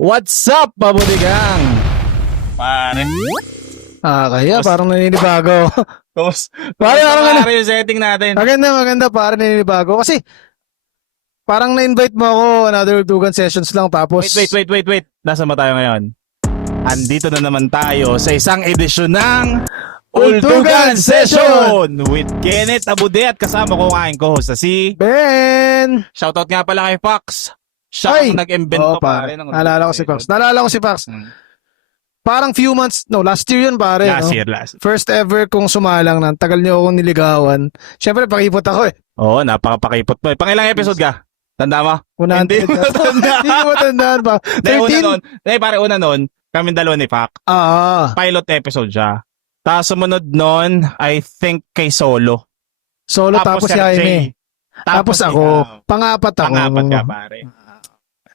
What's up, Pabudigang? Pare. Kaya parang naninibago. Pare, Pare yung setting natin. maganda, parang naninibago. Kasi, parang na-invite mo ako, another Dugan sessions lang, tapos... Wait. Nasaan ba tayo ngayon? Andito na naman tayo sa isang edisyon ng Uldugan Session with Kenneth Abude at kasama ko ang aking co-host na si... Ben! Shoutout nga pala kay Fox. Siya ang nag-invento pare. Naalala ko si Fox. Parang few months, last year yun pare. Last no? year. First ever kong sumalang nan. Tagal niyo akong niligawan. Siyempre, pakipot ako eh. Oo, napakapakipot mo. Pangilang episode ka? Tanda mo? 100. Hindi mo tandaan. Hindi ko matandaan pa. 13? Una nun, kami dalawa ni Fox. Pilot episode siya. Tapos sumunod nun, I think kay Solo. Tapos si Jaime. Tapos ako. Pangapat ako. Pangapat ka, pare.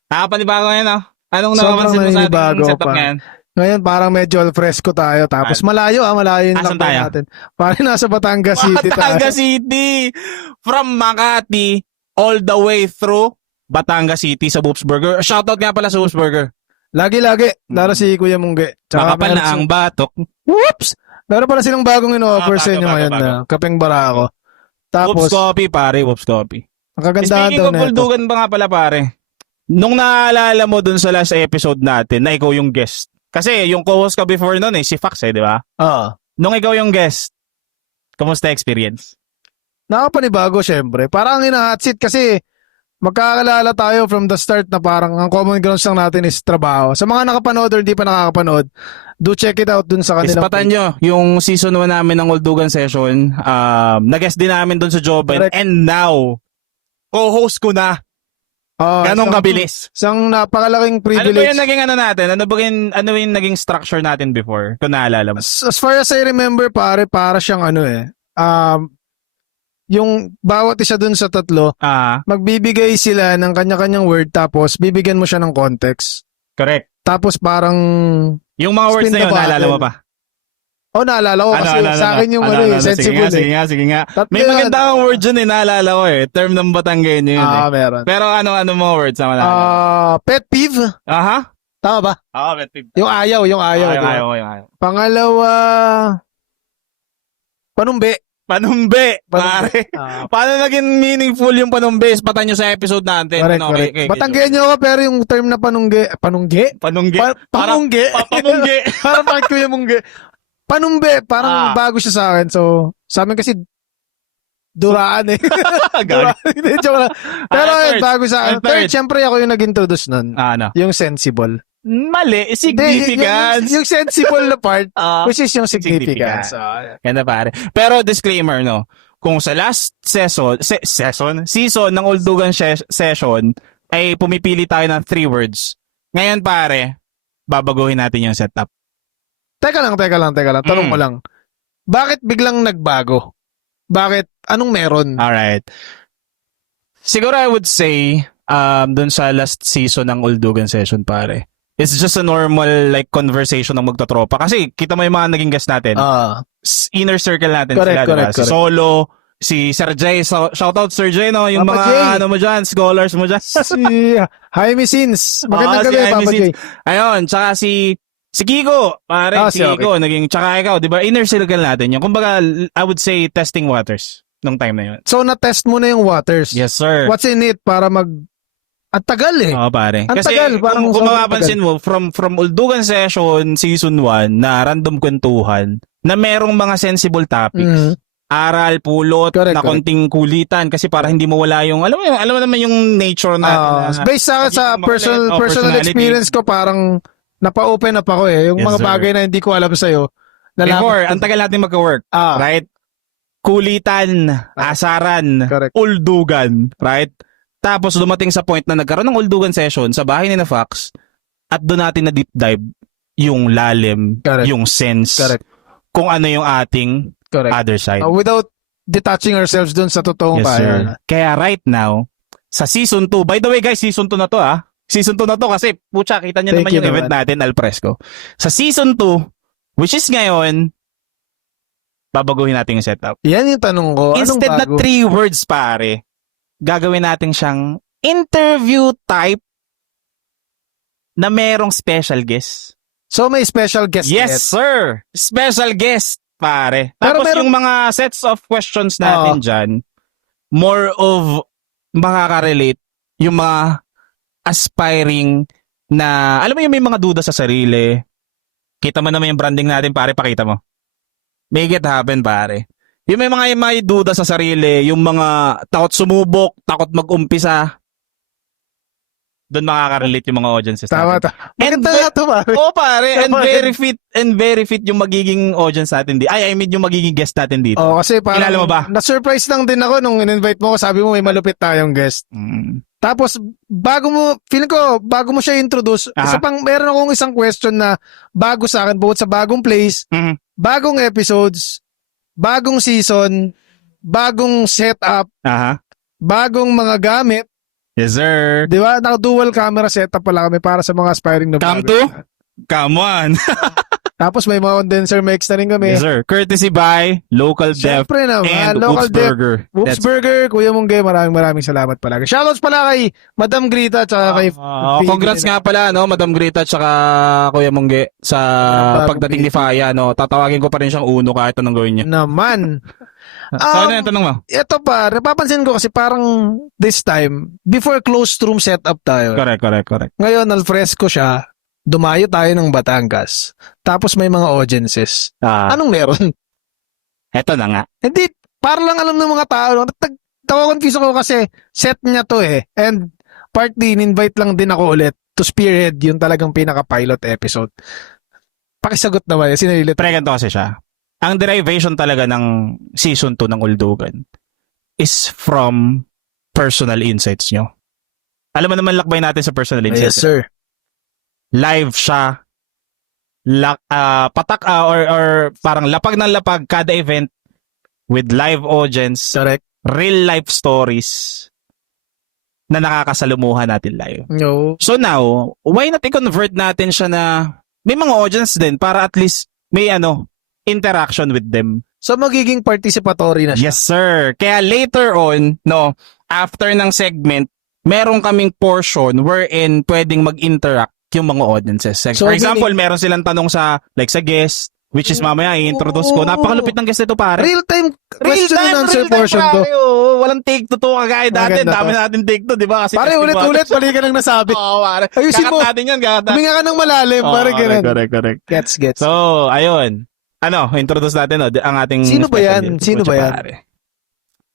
Nakapanibago ngayon, no? Anong Sobrang napapansin mo sa naninibago ating setup pa. ngayon? Ngayon parang medyo al fresco tayo. Tapos malayo yung Asan lakbay tayo? natin. Parang nasa Batangas City tayo. Batangas City! From Makati all the way through Batangas City sa Boops Burger. Shoutout nga pala sa Boops Burger. Lagi. Lalo si Kuya Mungge. Makapal na ang batok. Whoops! Meron pala silang bagong in-offer sa inyo ngayon na kapeng barako. Whoops Tapos, Coffee, pare. Whoops Coffee. ang kagandahan Speaking daw of na ito. Uldugan ba nga pala, pare? Nung naalala mo dun sa last episode natin na ikaw yung guest. Kasi yung co-host ka before nun si Fox di ba? Nung ikaw yung guest, kamusta experience? Nakapanibago syempre. Parang ina-hot seat kasi magkakalala tayo from the start na parang ang common grounds lang natin is trabaho. Sa mga nakapanood or hindi pa nakakapanood, do check it out dun sa kanilang... Ispatan nyo, yung season 1 namin ng Uldugan Session, nag-guest din namin dun sa Joben, Correct. and now, co-host ko na. Ganong kabilis. Isang napakalaking Ano ba privilege. yung naging natin? Ano yung naging structure natin before? Kung naalala mo. As far as I remember, para siyang yung bawat isa dun sa tatlo, magbibigay sila ng kanya-kanyang word tapos bibigyan mo siya ng context. Correct. Tapos parang... Yung mga words na yun, naalala mo pa? Naalala ko kasi sa akin yung sensible. Sige nga. Tatlo May yun. maganda kang word dyan naalala ko Term ng Batanggenyo yun Meron. Pero ano mga words na malala? Pet peeve. Aha? Tama ba? Pet peeve. Yung ayaw. Ayaw. Pangalawa, panumbe. Panumbe, pare. Paano naging meaningful yung panumbe? Ispatan nyo sa episode natin. Correct. Batanggenyo ako pero yung term na panungge. Panungge? Panungge? Pamungge. Pamungge. Parang bakit ko yung mungge. Panumbe, parang bago siya sa akin. So, sa amin kasi, duraan eh. Hindi, joke lang. Pero bago sa akin. Third, syempre ako yung nag-introduce nun. Ano? Yung sensible. Mali, significance. Yung sensible na part, which is yung significance. Ganda pare. Pero disclaimer, no? Kung sa last season ng Uldugan Session, ay pumipili tayo ng 3 words. Ngayon pare, babaguhin natin yung setup. Teka lang. Tanong mo lang. Bakit biglang nagbago? Bakit? Anong meron? Alright. Siguro I would say, dun sa last season ng Uldugan Session, pare, it's just a normal like conversation ng magtotropa. Kasi kita mo yung mga naging guest natin. Inner circle natin sila, diba? Si Solo, si Sir Jay. Shoutout Sir Jay, no? Yung Papa mga Jay. ano mo dyan, scholars mo dyan. Si Jaime Sins. Magandang gabi, Jaime Papa Sins. Jay. Ayun, tsaka si Kiko, pare, si Kiko, naging, tsaka ikaw, di ba? Inner circle natin yun. Kumbaga, I would say testing waters nung time na yun. So, na-test mo na yung waters. Yes, sir. What's in it para Ang tagal eh. Oo, pare. Ang Kasi tagal, parang kung sobrang mapapansin mo, from Uldugan Session Season 1 na random kwentuhan, na merong mga sensible topics, aral, pulot, na konting kulitan, kasi para hindi mo wala yung, alam mo naman yung nature na based sa personal personality. experience ko, parang napa-open up ako eh. Yung Yes, mga sir. bagay na hindi ko alam sa'yo. Before, ang tagal natin magka-work, right? Kulitan, asaran, Correct. uldugan, right? Tapos dumating sa point na nagkaroon ng Uldugan Session sa bahay ni na Fox at doon natin na deep dive yung lalim, Correct. yung sense, Correct. kung ano yung ating Correct. other side. Without detaching ourselves dun sa totoong Yes, sir. bayan. Kaya right now, sa Season 2, by the way guys, Season 2 na to Season 2 na to kasi, pucha, kita nyo Thank naman you yung event natin, al fresco. Sa Season 2, which is ngayon, babaguhin natin yung setup. Yan yung tanong ko. Instead na Anong bago? 3 words, pare, gagawin natin siyang interview type na merong special guest. So may special guest Yes, sir. Special guest, pare. Pero Tapos yung mga sets of questions natin dyan, more of makaka-relate yung mga aspiring na, alam mo yung may mga duda sa sarili. Kita mo naman yung branding natin, pare, pakita mo. Make it happen, pare. Yung may duda sa sarili, yung mga takot sumubok, takot mag-umpisa, doon makaka-relate yung mga audiences Tama, natin. Maganda na ito, pare. Oo, pare. And Tama. very fit yung magiging audience natin dito. I mean, yung magiging guest natin dito. Oo, kasi parang, Kilala mo ba? na-surprise lang din ako nung in-invite mo ko, sabi mo may malupit tayong guest. Tapos, bago mo siya introduce, meron akong isang question na bago sa akin, bukod sa bagong place, bagong episodes, bagong season, bagong setup, bagong mga gamit. Yes, sir. Di ba? Naka-dual camera setup pala kami para sa mga aspiring na Come vlogger. to? Come on. Tapos may mga condenser mics na rin kami. Yes, sir. Courtesy by Local Def Siyempre naman, and Local Woops Def. Burger. Whoops Burger, Kuya Mungge, maraming salamat pala. Shoutouts pala kay Madam Grita at kay congrats nga pala, no, Madam Grita at saka Kuya Mungge sa pagdating ni Faya, no. Tatawagin ko pa rin siyang uno kahit anong gawin niya. naman. So, ano yung tanong mo? Ito pa, napapansin ko kasi parang this time, before closed room setup tayo. Correct. Ngayon, alfresco siya. Dumayo tayo ng Batangas. Tapos may mga audiences. Anong meron? Eto na nga. Hindi, para lang alam ng mga tao. Tawa-confuse ako kasi set niya to eh. And partly, invite lang din ako ulit to spearhead yung talagang pinaka-pilot episode. Pakisagot naman, sinalilit. Pre, ganito kasi siya. Ang derivation talaga ng season 2 ng Uldugan is from personal insights nyo. Alam mo naman lakbay natin sa personal insights. Yes, sir. Live siya. Patak or parang lapag ng lapag kada event with live audience. Correct. Real life stories na nakakasalumuhan natin live. No. So now, why not i-convert natin siya na may mga audience din para at least may interaction with them. So magiging participatory na siya. Yes, sir. Kaya later on, no, after ng segment, meron kaming portion wherein pwedeng mag-interact yung mga audiences. So, for example, meron silang tanong sa guest, which is mamaya i-introduce ko. Napakalupit ng guest nito, pare. Real-time question and answer portion to. Walang take to kagaya dati. Maganda Dami to. natin take to, di ba? Kasi Pare, ulit-ulit, mali ka nang nasabi. Oo, pare. Ayusin mo. Kakat natin yan, Huminga ka ng malalim, pare ganun. Correct. Gets. So, ayun. Introduce natin ang ating Sino ba yan? special guest. Sino ba yan? Pare.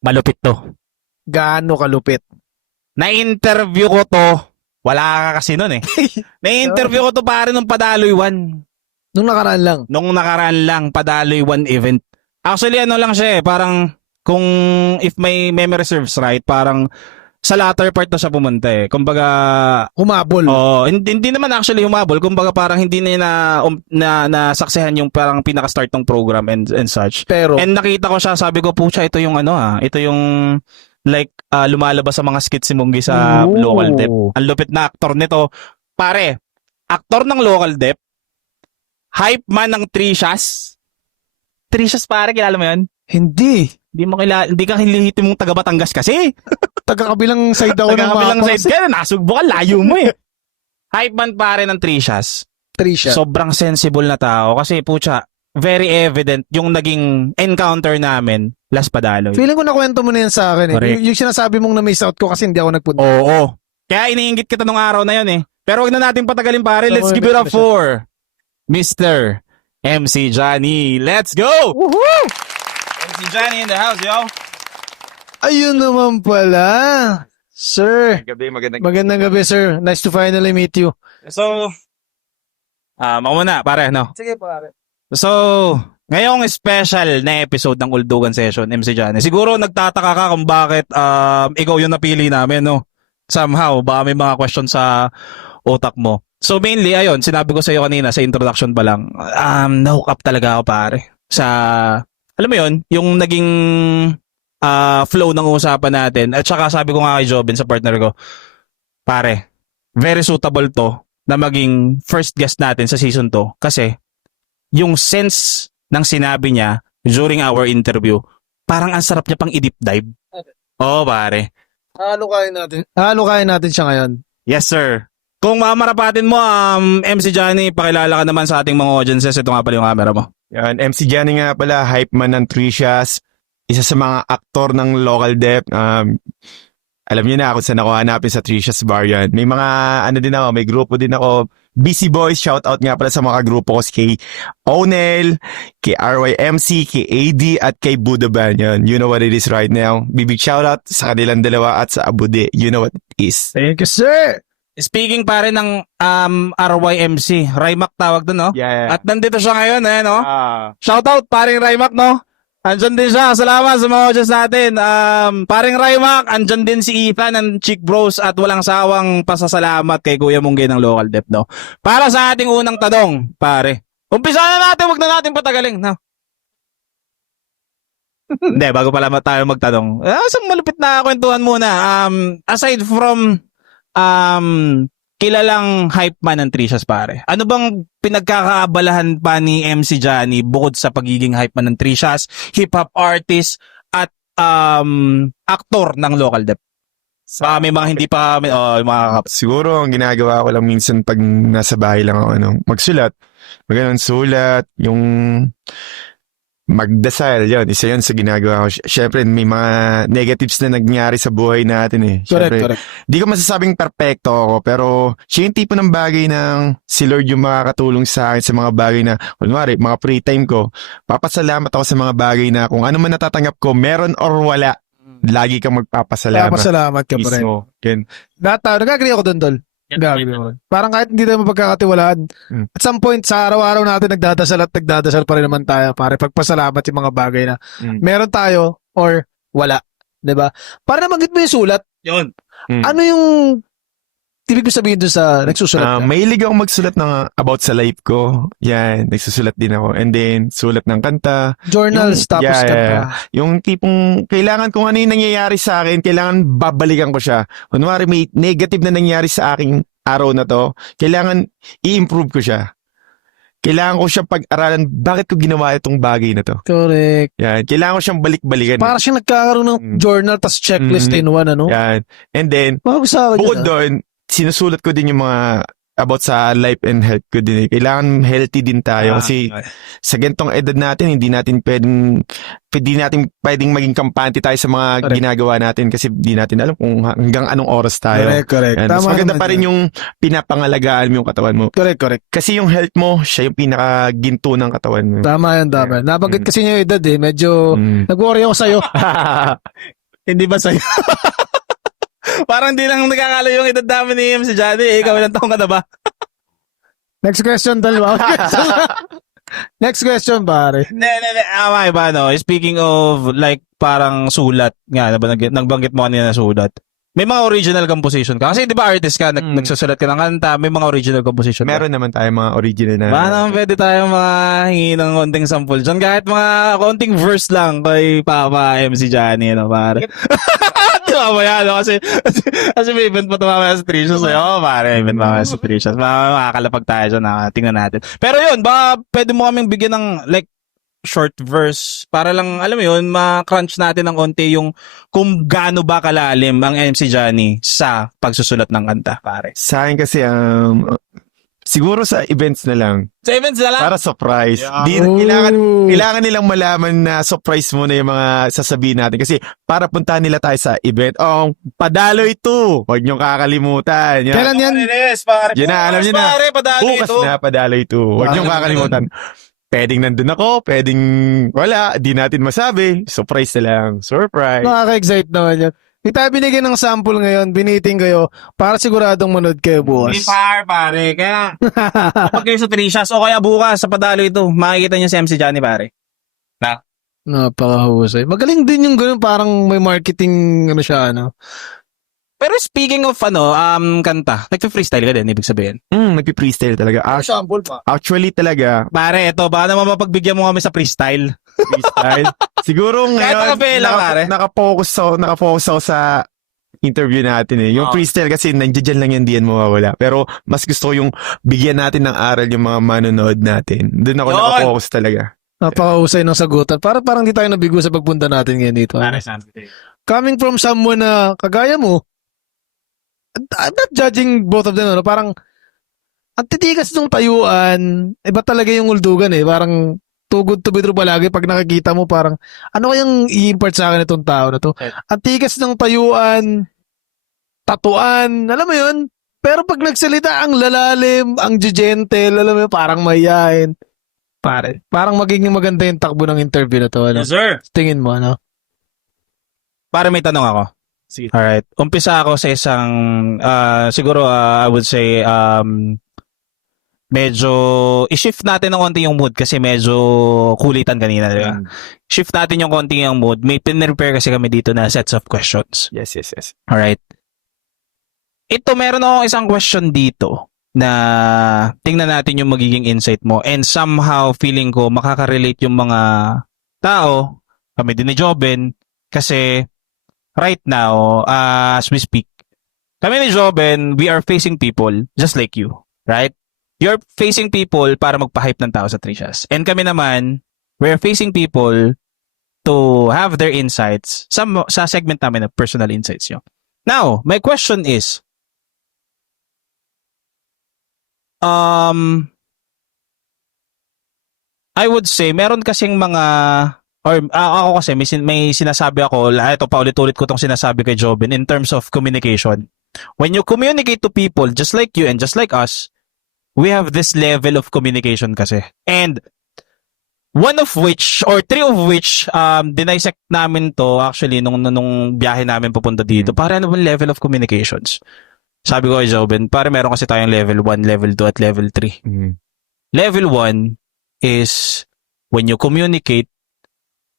Malupit to. Gaano kalupit? Na-interview ko to. Wala ka kasi nun eh. Na-interview ko to pare nung Padaloy 1. Nung nakaraan lang. Nung nakaraan lang, Padaloy 1 event. Actually, lang siya eh. Parang, kung if my memory serves right, parang sa latter part na siya pumunta eh. Kumbaga, Humabol. hindi naman actually humabol. Kumbaga parang hindi na nasaksihan yung parang pinaka-start ng program and such. Pero, And nakita ko siya, sabi ko, pucha, ito yung ito yung like lumalabas sa mga skits si Munggi sa Local Dep. Ang lupit na aktor nito. Pare, aktor ng Local Dep, hype man ng Trishas. Trishas pare, kilala mo yun? hindi. Hindi ka hilihitin mong taga Batangas kasi. Taga-kabilang side ako ng Taga-kabilang mapa. side ka, nasugbo ka, layo mo eh. Hype man pare ng Trishas. Trisha. Sobrang sensible na tao kasi pucha, very evident yung naging encounter namin last Padaloy. Feeling ko nakwento mo na yan sa akin eh. Correct. Yung sinasabi mong na-miss out ko kasi hindi ako nagpunta. Oo. Kaya iniinggit kita nung araw na yun eh. Pero wag na natin patagalin pare. Let's So, give it up siya. for Mr. MC Johnny. Let's go! Woohoo! MC Johnny in the house, yo. Ayun naman pala. Sir. Magandang gabi, sir. Nice to finally meet you. So, mauna pare, no? Sige, pare. So, ngayong special na episode ng Uldugan Session, MC Johnny. Siguro nagtataka ka kung bakit ikaw yung napili namin, no? Somehow, baka may mga question sa utak mo. So mainly, ayun, sinabi ko sa iyo kanina sa introduction pa lang, na-hook up talaga ako pare. Sa, alam mo yun, yung naging flow ng usapan natin. At saka sabi ko nga kay Jobin, sa partner ko, pare, very suitable to na maging first guest natin sa season 2 kasi yung sense ng sinabi niya during our interview, parang ang sarap niya pang i-deep dive. Oo, pare. Halo kain natin siya ngayon. Yes, sir. Kung mamarapatin mo, MC Johnny, pakilala ka naman sa ating mga audiences. Ito nga pala yung camera mo. Yan, MC Johnny nga pala, hype man ng Tricias, isa sa mga aktor ng local dep. Alam niyo na kung saan ako hanapin sa Tricias Bar yan. May mga, din ako, may grupo din ako. BC Boys, shout out nga pala sa mga grupo ko kay Onel, kay RYMC, kay AD, at kay Buddha Band. Yan, you know what it is right now. Big shout out sa kanilang dalawa at sa Abude. You know what it is. Thank you, sir. Speaking pa rin ng RYMC, Rymac tawag doon, no? Yeah. At nandito siya ngayon, no? Ah. Shoutout, paring Rymac, no? Andyan din siya. Salamat sa mga audience natin. Paring Rymac, andyan din si Ethan ng Chick Bros at walang sawang pasasalamat kay Kuya Munggay ng Local Dep, no? Para sa ating unang tanong, pare. Umpisa na natin, wag na natin patagaling, no? Hindi, bago pala tayo magtanong. Isang malupit na kwentuhan muna. Aside from kilalang hype man ng Tricias, pare. Ano bang pinagkakaabalahan pa ni MC Johnny bukod sa pagiging hype man ng Tricias, hip-hop artist, at aktor ng Local Dep? May mga hindi pa mga Siguro ang ginagawa ko lang minsan pag nasa bahay lang ako, magsulat. Maganon sulat, yung magdasal, yun. Isa yun sa ginagawa ko. Siyempre, may mga negatives na nangyari sa buhay natin eh. Correct. Di ko masasabing perfecto ako, pero siya yung tipo ng bagay ng si Lord yung makakatulong sa akin sa mga bagay na, kunwari, mga free time ko. Papasalamat ako sa mga bagay na kung ano man natatanggap ko, meron or wala, lagi kang magpapasalamat. Salamat ka pa rin. Mismo. Yan. Nag-agree ako dun, Tol. Nag-agree ako. Parang kahit hindi tayo mapagkakatiwalaan. At some point, sa araw-araw natin nagdadasal pa rin naman tayo. Pare, pagpasalamat yung mga bagay na meron tayo or wala. 'Di ba? Para nabanggit mo yung sulat. yun. Ano yung ibig ko sabihin dun sa nagsusulat ka? Mahilig ako magsulat ng about sa life ko. Yan, nagsusulat din ako. And then, sulat ng kanta. Journals, tapos yeah, ka pa. Yung tipong, kailangan kung ano yung nangyayari sa akin, kailangan babalikan ko siya. Kunwari, may negative na nangyari sa aking araw na to, kailangan i-improve ko siya. Kailangan ko siyang pag-aralan, bakit ko ginawa itong bagay na to. Correct. Yan, kailangan ko siyang balik-balikan. Para siyang nagkakaroon ng journal tas checklist in one, ano? Yan. And then, Makagusawa bukod doon, sinusulat ko din yung mga about sa life and health ko din. Kailangan healthy din tayo kasi sa ganitong edad natin, hindi natin pwedeng maging kampante tayo sa mga ginagawa natin kasi hindi natin alam kung hanggang anong oras tayo. Correct. Yan. Mas maganda pa rin yung pinapangalagaan mo yung katawan mo. Correct. Kasi yung health mo, siya yung pinakaginto ng katawan mo. Tama yan. Nabanggit kasi niya yung edad eh. Medyo nag-worry ako sa'yo. Hindi ba sa'yo? Parang di lang nagkakala yung edad namin ni MC Johnny. Ikaw ilang taong ka na ba? Next question, dalawa. Next question, pare. May ba, no? Speaking of, like, parang sulat, nga, nagbanggit mo kanina na sulat. May mga original composition ka. Kasi di ba artist ka, nagsusulat ka ng kanta, may mga original composition ka. Meron naman tayo mga original na. Baka naman pwede tayo mga hingi ng konting sample dyan. Kahit mga konting verse lang kay Papa MC Johnny, ano, pare. Di ba ba yan? No? Kasi may event pa tumamaya sa Tricias. Pare, event pa sa Tricias. Makakalapag tayo dyan. Tingnan natin. Pero yun, baka pwede mo kaming bigyan ng, like, short verse para lang, alam mo yun, ma-crunch natin ng konti yung kung gaano ba kalalim ang MC Johnny sa pagsusulat ng kanta, pare. Sa akin kasi, siguro sa events na lang. Sa events na lang? Para surprise. Yeah. Di, kailangan nilang malaman na surprise muna yung mga sasabihin natin. Kasi para puntahan nila tayo sa event, Padaloy 2. Huwag niyong kakalimutan. Yan. Kailan yan? Pare. Yan na, alam niyo na. Pare, Padaloy Bukas 2. na Padaloy 2. Huwag niyong kakalimutan. Pwedeng nandun ako, pwedeng wala, di natin masabi. Surprise na lang. Surprise. Nakaka-excite naman yan. Hindi tayo binigyan ng sample ngayon, biniting kayo para siguradong manood kayo bukas. Pare. Kaya, kapag kayo sa Tricias o kaya bukas sa Padaloy 2, makikita niyo si MC Johnny, pare. Napakahusay. Magaling din yung ganun, parang may marketing, siya, Pero speaking of kanta, nagpe-freestyle ka din, ibig sabihin. Nagpi-freestyle talaga. Sample pa. Actually talaga, Pare, ito, baka naman mapagbigyan mo kami sa freestyle. freestyle. Siguro Kahit ngayon, nakapela, pare. nakapokus ako sa interview natin eh. Yung freestyle kasi nandiyan lang yan, di yan mawawala. Pero mas gusto ko yung bigyan natin ng aral yung mga manonood natin. Doon ako nakapokus talaga. Napakahusay ng sagutan. Parang di tayo nabigo sa pagpunta natin ngayon dito. Pare, saan? Coming from someone na kagaya mo, I'm not judging both of them, ano? Parang, ang titigas ng tayuan, iba talaga yung uldugan eh. Parang, too good to be true palagi pag nakikita mo parang, ano kayang i-impart sa akin itong tao na to? Ang tigas ng tayuan, tatuan, alam mo yun? Pero pag nagsalita, ang lalalim, ang gentle, alam mo yun, parang mayayain. Pare, parang magiging maganda yung takbo ng interview na to, ano? Yes, sir. Tingin mo, ano? Para may tanong ako. Sige. Alright. Umpisa ako sa isang, siguro, I would say, medyo, i-shift natin ng konti yung mood kasi medyo kulitan kanina, di ba? Shift natin yung konti yung mood. May pin-prepare kasi kami dito na sets of questions. Yes. Alright. Ito, meron ako isang question dito na tingnan natin yung magiging insight mo and somehow feeling ko makaka-relate yung mga tao, kami din ni Joben, kasi right now, as we speak, kami ni Joben, we are facing people just like you, right? You're facing people para magpa-hype ng tao sa Trishas. And kami naman, we're facing people to have their insights sa segment namin na personal insights nyo. Now, my question is, I would say, meron kasing mga, or ako kasi, may sinasabi ako, ito paulit-ulit ko itong sinasabi kay Jobin in terms of communication. When you communicate to people just like you and just like us, we have this level of communication kasi. And one of which, or three of which, dinisect namin to actually nung biyahe namin papunta dito. Para ano bang level of communications? Sabi ko kay Jobin, para meron kasi tayong level 1, level 2, at level 3. Level 1 is when you communicate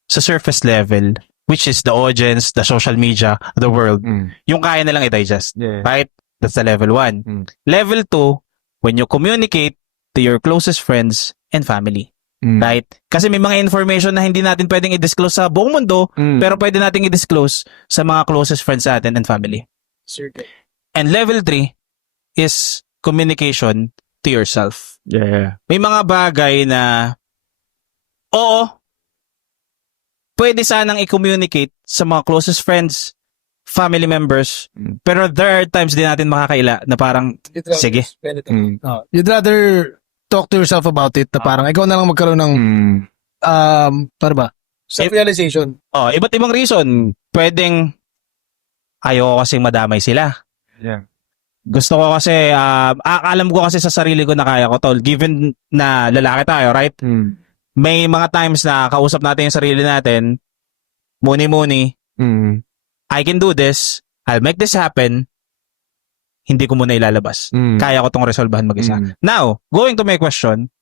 sa surface level, which is the audience, the social media, the world, yung kaya nilang i-digest. Yeah. Right? That's the level 1. Level 2, when you communicate to your closest friends and family. Right? Kasi may mga information na hindi natin pwedeng i-disclose sa buong mundo, pero pwede natin i-disclose sa mga closest friends natin and family. And level 3 is communication to yourself. Yeah. May mga bagay na, oo, pwede sanang i-communicate sa mga closest friends, family members, pero there are times din natin makakaila na parang, sige. You'd rather talk to yourself about it na parang ikaw na lang magkaroon ng para ba? Self-realization. Iba't ibang reason. Pwedeng ayoko kasing madamay sila. Yeah. Gusto ko kasi, alam ko kasi sa sarili ko na kaya ko tol. Given na lalaki tayo, right? May mga times na kausap natin yung sarili natin, muni-muni, I can do this, I'll make this happen, hindi ko muna ilalabas. Kaya ko tong resolbahan mag-isa. Now, going to my question,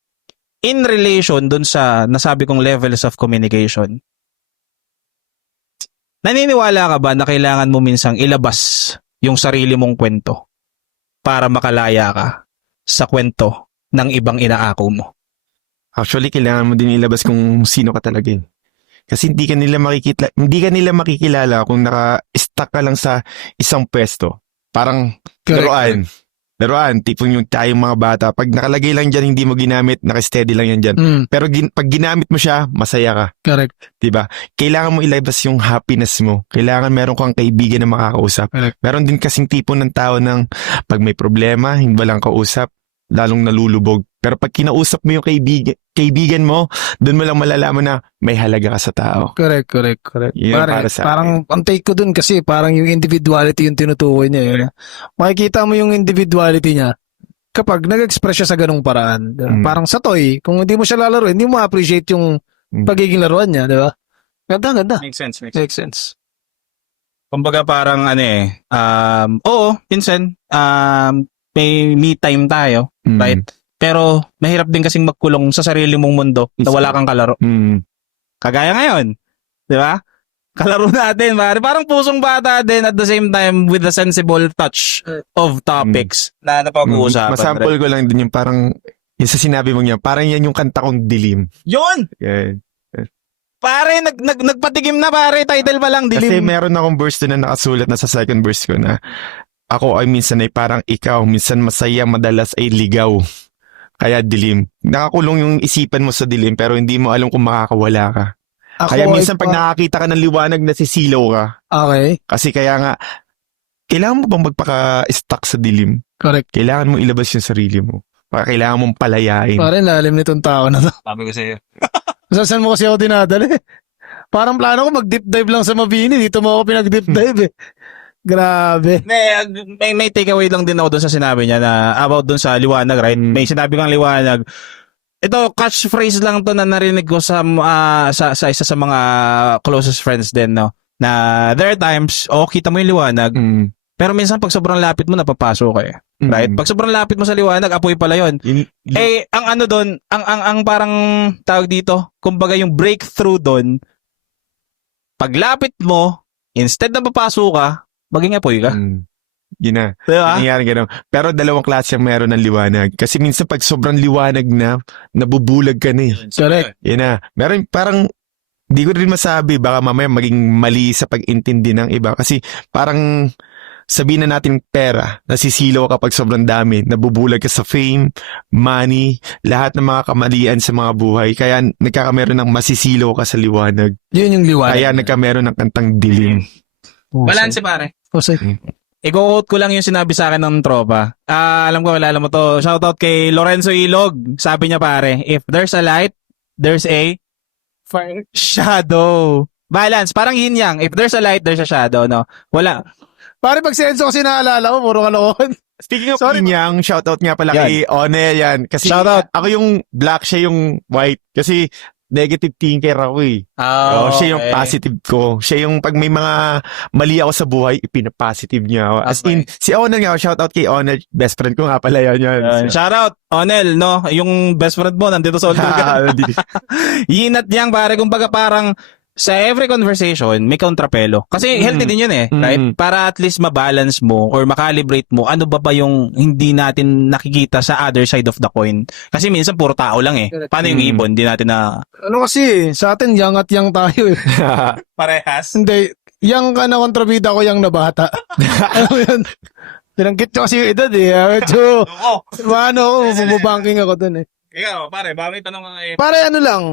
in relation dun sa nasabi kong levels of communication, naniniwala ka ba na kailangan mo minsang ilabas yung sarili mong kwento para makalaya ka sa kwento ng ibang inaako mo? Actually, kailangan mo din ilabas kung sino ka talaga eh. Kasi hindi ka nila makikilala kung naka-stuck ka lang sa isang pwesto. Parang laruan, tipong yung tayong mga bata, pag nakalagay lang dyan, hindi mo ginamit, naka-steady lang yan dyan. Pero pag ginamit mo siya, masaya ka. Correct. Diba? Kailangan mo ilabas yung happiness mo. Kailangan meron kang kaibigan na makakausap. Correct. Meron din kasing tipo ng tao ng pag may problema, hindi lang kausap, lalong nalulubog. Pero pag kinausap mo yung kaibigan mo, doon mo lang malalaman na may halaga ka sa tao. Correct. Yun para sa parang ang take ko dun kasi parang yung individuality yung tinutukoy niya. Yun. Makikita mo yung individuality niya kapag nag-express siya sa ganung paraan. Parang sa toy, kung hindi mo siya lalaro, hindi mo appreciate yung pagiging laruan niya, di ba? Ganda. Makes sense. Kumbaga parang oo, minsan, may me time tayo, right? Pero mahirap din kasing magkulong sa sarili mong mundo na wala kang kalaro. Kagaya ngayon, di ba? Kalaro natin, parang pusong bata din at the same time with a sensible touch of topics na napag-uusapan. Masample ko lang din yung parang, yung sa sinabi mo niya, parang yan yung kanta kong Dilim. Yun! Yeah. Pare, nagpatigim na pare, title pa lang, Dilim. Kasi meron akong verse doon na nakasulat na sa second verse ko na, ako ay minsan ay parang ikaw, minsan masaya, madalas ay ligaw. Kaya dilim. Nakakulong yung isipan mo sa dilim pero hindi mo alam kung makakawala ka. Kaya minsan pag nakakita ka ng liwanag, nasisilaw ka. Okay. Kasi kaya nga, kailangan mo bang magpaka-stuck sa dilim? Correct. Kailangan mo ilabas yung sarili mo. Kailangan mong palayain. Pare, lalim nitong tao na to. Sabi ko sa'yo. Saan mo kasi ako dinadali? Parang plano ko mag-deep dive lang sa Mabini. Dito mo ako pinag-deep dive eh. Grabe. May takeaway lang din ako doon sa sinabi niya na about doon sa liwanag, right? May sinabi kang liwanag. Ito, catchphrase lang to na narinig ko sa isa sa mga closest friends din, no? Na there are times, kita mo yung liwanag, pero minsan pag sobrang lapit mo, napapasok ka eh. Right? Pag sobrang lapit mo sa liwanag, apoy pala yun. Ang ano doon, ang parang tawag dito, kumbaga yung breakthrough doon, paglapit mo, instead na papasok ka, maging apoy ka. Yun na. Diba? Nangyari ganun. Pero dalawang klase ang meron ng liwanag. Kasi minsan pag sobrang liwanag na, nabubulag ka na eh. Correct. Yun na. Meron parang, di ko rin masabi, baka mamaya maging mali sa pag-intindi ng iba. Kasi parang, sabihin na natin pera, nasisilaw kapag sobrang dami, nabubulag ka sa fame, money, lahat ng mga kamalian sa mga buhay. Kaya nagkakameron ng masisilaw ka sa liwanag. Yun yung liwanag. Kaya nagkameron ng kantang dilim. Balance pare. Jose. I-quote ko lang yung sinabi sa akin ng tropa. Alam ko, malala mo to. Shoutout kay Lorenzo Ilog. Sabi niya pare, if there's a light, there's a Fire. shadow. Balance. Parang yin yang. If there's a light, there's a shadow, no? Wala. Pare, pag si Enzo kasi naalala ko, puro kalokohan. Speaking of Sorry, Inyang, shoutout nga pala kay Onel yan. Kasi Shoutout. ako yung black, siya yung white. Kasi negative thinker ako eh. Siya yung positive ko. Siya yung pag may mga mali ako sa buhay, ipinapositive niya ako. As in, si Onel nga, shoutout kay Onel. Best friend ko nga pala yan. Shoutout, Onel, no? Yung best friend mo, nandito sa Oldugan. Yin at yang, pare. Kumbaga parang, sa every conversation, may kontrapelo. Kasi healthy din yun eh, right? Para at least mabalance mo or makalibrate mo, ano ba yung hindi natin nakikita sa other side of the coin. Kasi minsan puro tao lang eh. Paano yung ibon? Hindi natin na... Ano kasi, sa atin, yang at yang tayo eh. Parehas. Hindi, yang ka na kontrabida ko, yang na bata. Ano yun? Tinanggit ko kasi yung edad eh. Medyo, ano ako, bumubanking ako dun eh. Ikaw, pare, bakit tanong ka eh? Pare, ano lang,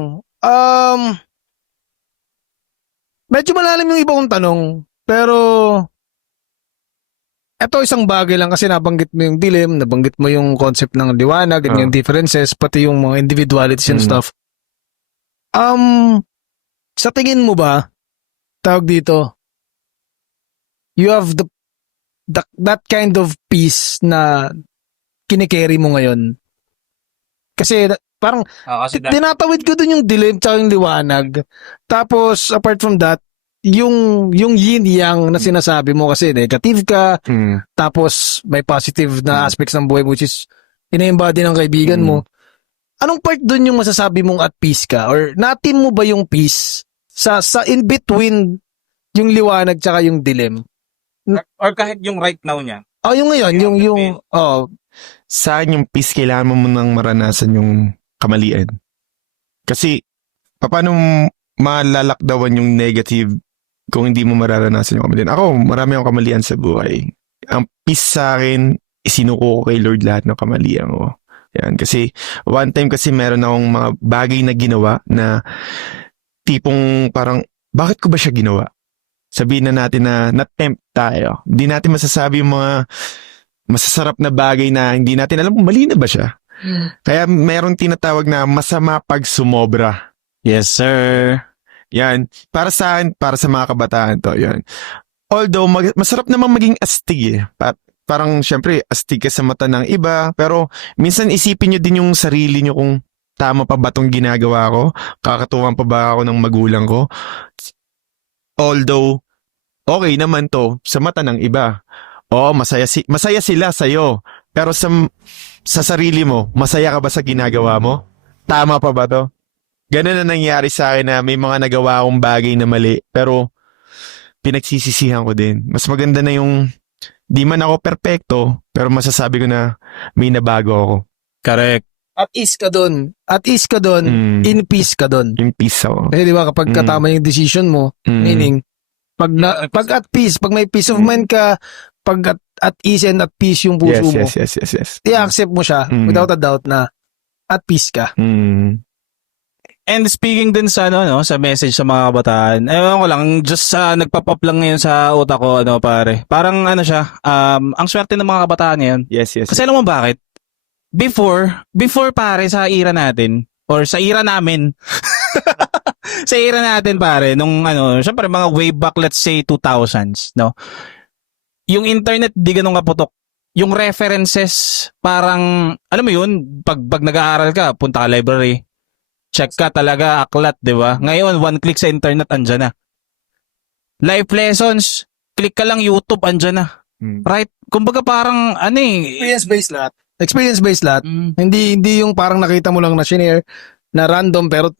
medyo malalim yung iba kong tanong, pero eto isang bagay lang kasi nabanggit mo yung dilim, nabanggit mo yung concept ng liwanag and yung differences, pati yung mga individualities and stuff. Sa tingin mo ba, tawag dito, you have that kind of peace na kinikerry mo ngayon? Kasi parang Kasi tinatawid ko dun yung dilim tsaka yung liwanag. Tapos apart from that, yung yin yang na sinasabi mo kasi negative ka, tapos may positive na aspects ng buhay which is ina-embody ng kaibigan mo. Anong part dun yung masasabi mong at peace ka? Or natin mo ba yung peace sa in between yung liwanag tsaka yung dilim? or kahit yung right now niya. Yung ngayon, yung Saan yung peace, kailangan mo munang maranasan yung kamalian. Kasi, paano malalakdawan yung negative kung hindi mo mararanasan yung kamalian? Ako, marami akong kamalian sa buhay. Ang peace sa akin, isinuko ko kay Lord lahat ng kamalian ko. Yan, kasi one time kasi meron akong mga bagay na ginawa na tipong parang, bakit ko ba siya ginawa? Sabihin na natin na na-tempt tayo. Hindi natin masasabi yung mga masasarap na bagay na hindi natin alam kung mali na ba siya. Kaya meron tinatawag na masama pag sumobra. Yes, sir. Yan. Para sa akin, para sa mga kabataan to, yan. Although, masarap namang maging astig eh. Parang, syempre, astig ka sa mata ng iba. Pero, minsan isipin nyo din yung sarili nyo kung tama pa ba itong ginagawa ko? Kakatuwang pa ba ako ng magulang ko? Although, okay naman to sa mata ng iba. Oo, masaya sila sa'yo. Pero sa sarili mo, masaya ka ba sa ginagawa mo? Tama pa ba to? Ganun na nangyari sa akin na may mga nagawa akong bagay na mali. Pero, pinagsisisihan ko din. Mas maganda na yung, di man ako perpekto, pero masasabi ko na may nabago ako. Correct. at ease ka doon. At ease ka doon, in peace ka doon. Yung peace ako. Kasi di ba kapag katama yung decision mo, meaning, pag at peace, pag may peace of mind ka, pag at ease and at peace yung puso mo, Yes. i-accept mo siya without a doubt na at peace ka. And speaking din sa ano no, sa message sa mga kabataan. Ewan ko lang, just nagpop-up lang ngayon sa utak ko ano pare. Parang ano siya, ang swerte ng mga kabataan ngayon. Yes, yes. Kasi alam mo bakit? Before pare sa era natin or sa era namin. Sa era natin pare nung ano, syempre mga way back let's say 2000s, no. Yung internet di ganun kaputok. Yung references parang alam mo yun, pag nag-aaral ka, punta ka library. Check ka talaga aklat, 'di ba? Ngayon one click sa internet andyan na. Live lessons, click ka lang YouTube andyan na. Right? Kumbaga parang ano eh. Experience-based lahat. Experience-based lahat. Mm. Hindi yung parang nakita mo lang na shinare na random pero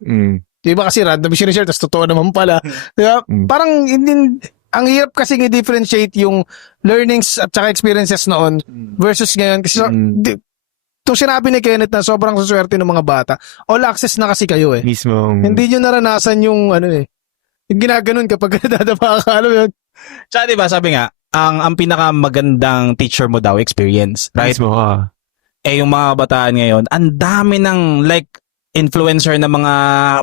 di ba kasi random yung sinishare tapos totoo naman pala. Di ba? Parang hindi, ang hirap kasi i-differentiate yung learnings at saka experiences noon versus ngayon. Kasi itong sinabi ni Kenneth na sobrang suswerte ng mga bata. All access na kasi kayo eh. Mismo. Hindi nyo naranasan yung ano eh. Yung ginaganon kapag nadadapa ka. Alam mo yun? Tsaka 'di ba, sabi nga, ang pinakamagandang teacher mo daw experience, right? Mismo ka. Eh yung mga kabataan ngayon, ang dami ng like influencer na mga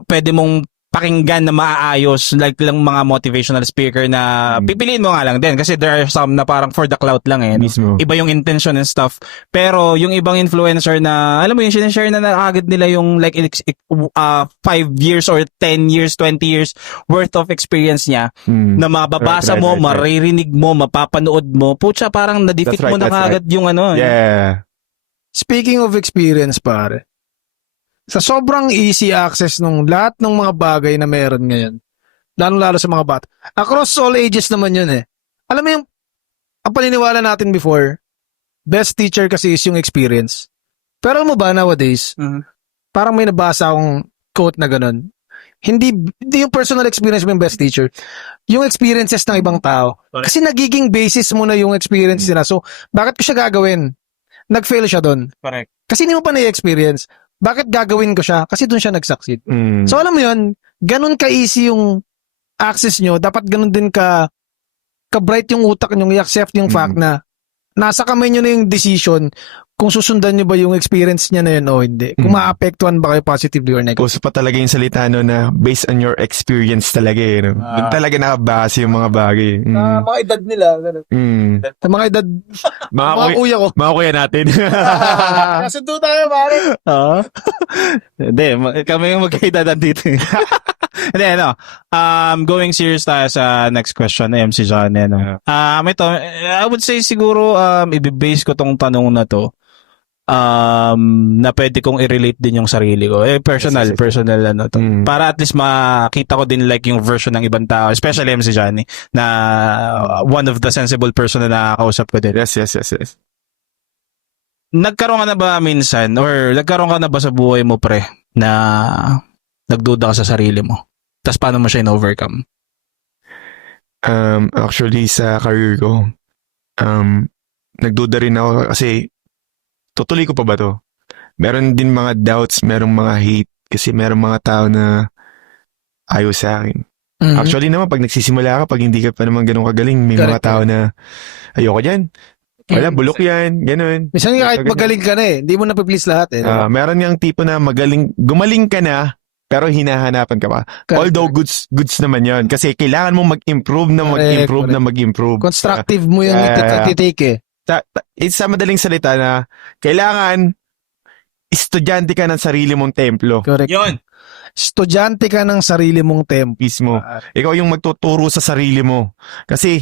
pwede mong pakinggan na maaayos, like lang mga motivational speaker na pipiliin mo nga lang din kasi there are some na parang for the clout lang eh. No? Mismo. Iba yung intention and stuff. Pero yung ibang influencer na, alam mo yung sinishare na agad nila yung like 5 years or 10 years, 20 years worth of experience niya na mababasa mo, maririnig mo, mapapanood mo. Pucha, parang na-defeat mo na agad yung ano. Yeah. Speaking of experience, pare, sa sobrang easy access nung lahat ng mga bagay na meron ngayon, lalo sa mga bata, across all ages naman yun eh. Alam mo yung, ang paniniwala natin before, best teacher kasi is yung experience. Pero alam mo ba nowadays, parang may nabasa akong quote na ganun. Hindi yung personal experience mo yung best teacher. Yung experiences ng ibang tao. Kasi nagiging basis mo na yung experience nila. So, bakit ko siya gagawin? Nag-fail siya doon. Correct. Kasi hindi mo pa na-experience. Bakit gagawin ko siya? Kasi doon siya nag-succeed. So alam mo yun, ganun ka-easy yung access nyo. Dapat ganun din ka-bright yung utak nyo, i-accept yung fact na nasa kamay nyo na yung decision kung susundan nyo ba yung experience niya na yun o hindi. Kung maapektuhan ba kayo positively or negative. Uso pa talaga yung salita no, na based on your experience talaga eh. No? Doon talaga nakabase yung mga bagay. Mga edad nila. Sa mga edad, Mga kuya ko. Mga kuya natin. Nasundo tayo, pare. Hindi, kami yung magkaidadan dito. Hindi, ano. Going serious tayo sa next question na MC John. Ano. Ito, I would say siguro, i-base ko tong tanong na to. Na pwede kong i-relate din yung sarili ko. Personal ano to. Para at least makita ko din like yung version ng ibang tao, especially MC Johnny, na one of the sensible person na nakakausap ko din. Yes. Nagkaroon ka na ba minsan or nagkaroon ka na ba sa buhay mo pre na nagduda ka sa sarili mo? Tapos paano mo siya in-overcome? Actually sa career ko, nagduda rin ako kasi tutuloy ko pa ba to? Meron din mga doubts, merong mga hate kasi merong mga tao na ayaw sa akin. Actually naman, pag nagsisimula ka, pag hindi ka pa naman ganun kagaling, may mga tao na ayoko dyan. Wala, bulok yan, ganun. Minsan nga kahit magaling ka na eh, hindi mo na-please lahat eh. Meron yung tipo na gumaling ka na, pero hinahanapan ka pa. Although goods naman yon kasi kailangan mong mag-improve. Constructive mo yung ititake eh. Sa madaling salita na kailangan estudyante ka ng sarili mong templo. Correct. Yun. Estudyante ka ng sarili mong templo. Mismo. Ikaw yung magtuturo sa sarili mo. Kasi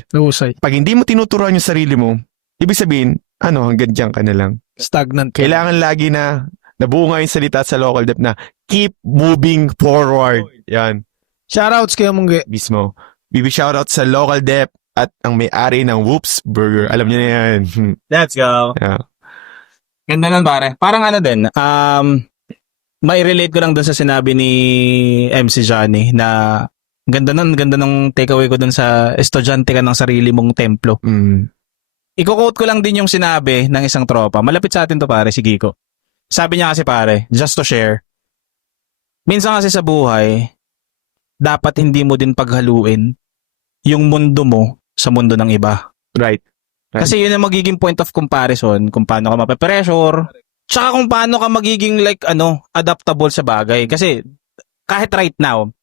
pag hindi mo tinuturuan yung sarili mo, ibig sabihin, hanggang dyan ka na lang. Stagnant. Kailangan lagi na nabuo nga yung salita sa local dep na keep moving forward. Yan. Shoutouts kayo mong Mismo. Bibi shoutout sa local dep at ang may-ari ng Whoops Burger. Alam niyo na yan. Let's go. Yeah. Ganda nun, pare. Parang ano din, mai-relate ko lang dun sa sinabi ni MC Johnny na ganda ng takeaway ko dun sa estudyante ka ng sarili mong templo. Iko-quote ko lang din yung sinabi ng isang tropa. Malapit sa atin to pare, si Giko. Sabi niya kasi pare, just to share, minsan kasi sa buhay, dapat hindi mo din paghaluin yung mundo mo sa mundo ng iba. Right. Kasi yun ang magiging point of comparison kung paano ka mape-pressure, tsaka kung paano ka magiging adaptable sa bagay. Kasi kahit right now,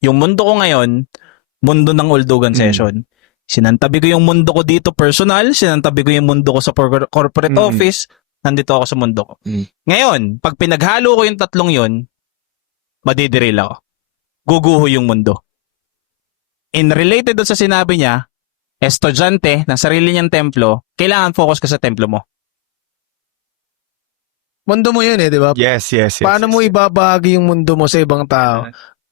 yung mundo ko ngayon, mundo ng Uldugan Session. Sinantabi ko yung mundo ko dito personal, sinantabi ko yung mundo ko sa corporate office, nandito ako sa mundo ko. Ngayon, pag pinaghalo ko yung tatlong yun, madidiril ako. Guguho yung mundo. In related doon sa sinabi niya, estudyante ng sarili niyang templo, kailangan focus ka sa templo mo. Mundo mo yun di ba? Yes. Paano mo ibabahagi yung mundo mo sa ibang tao?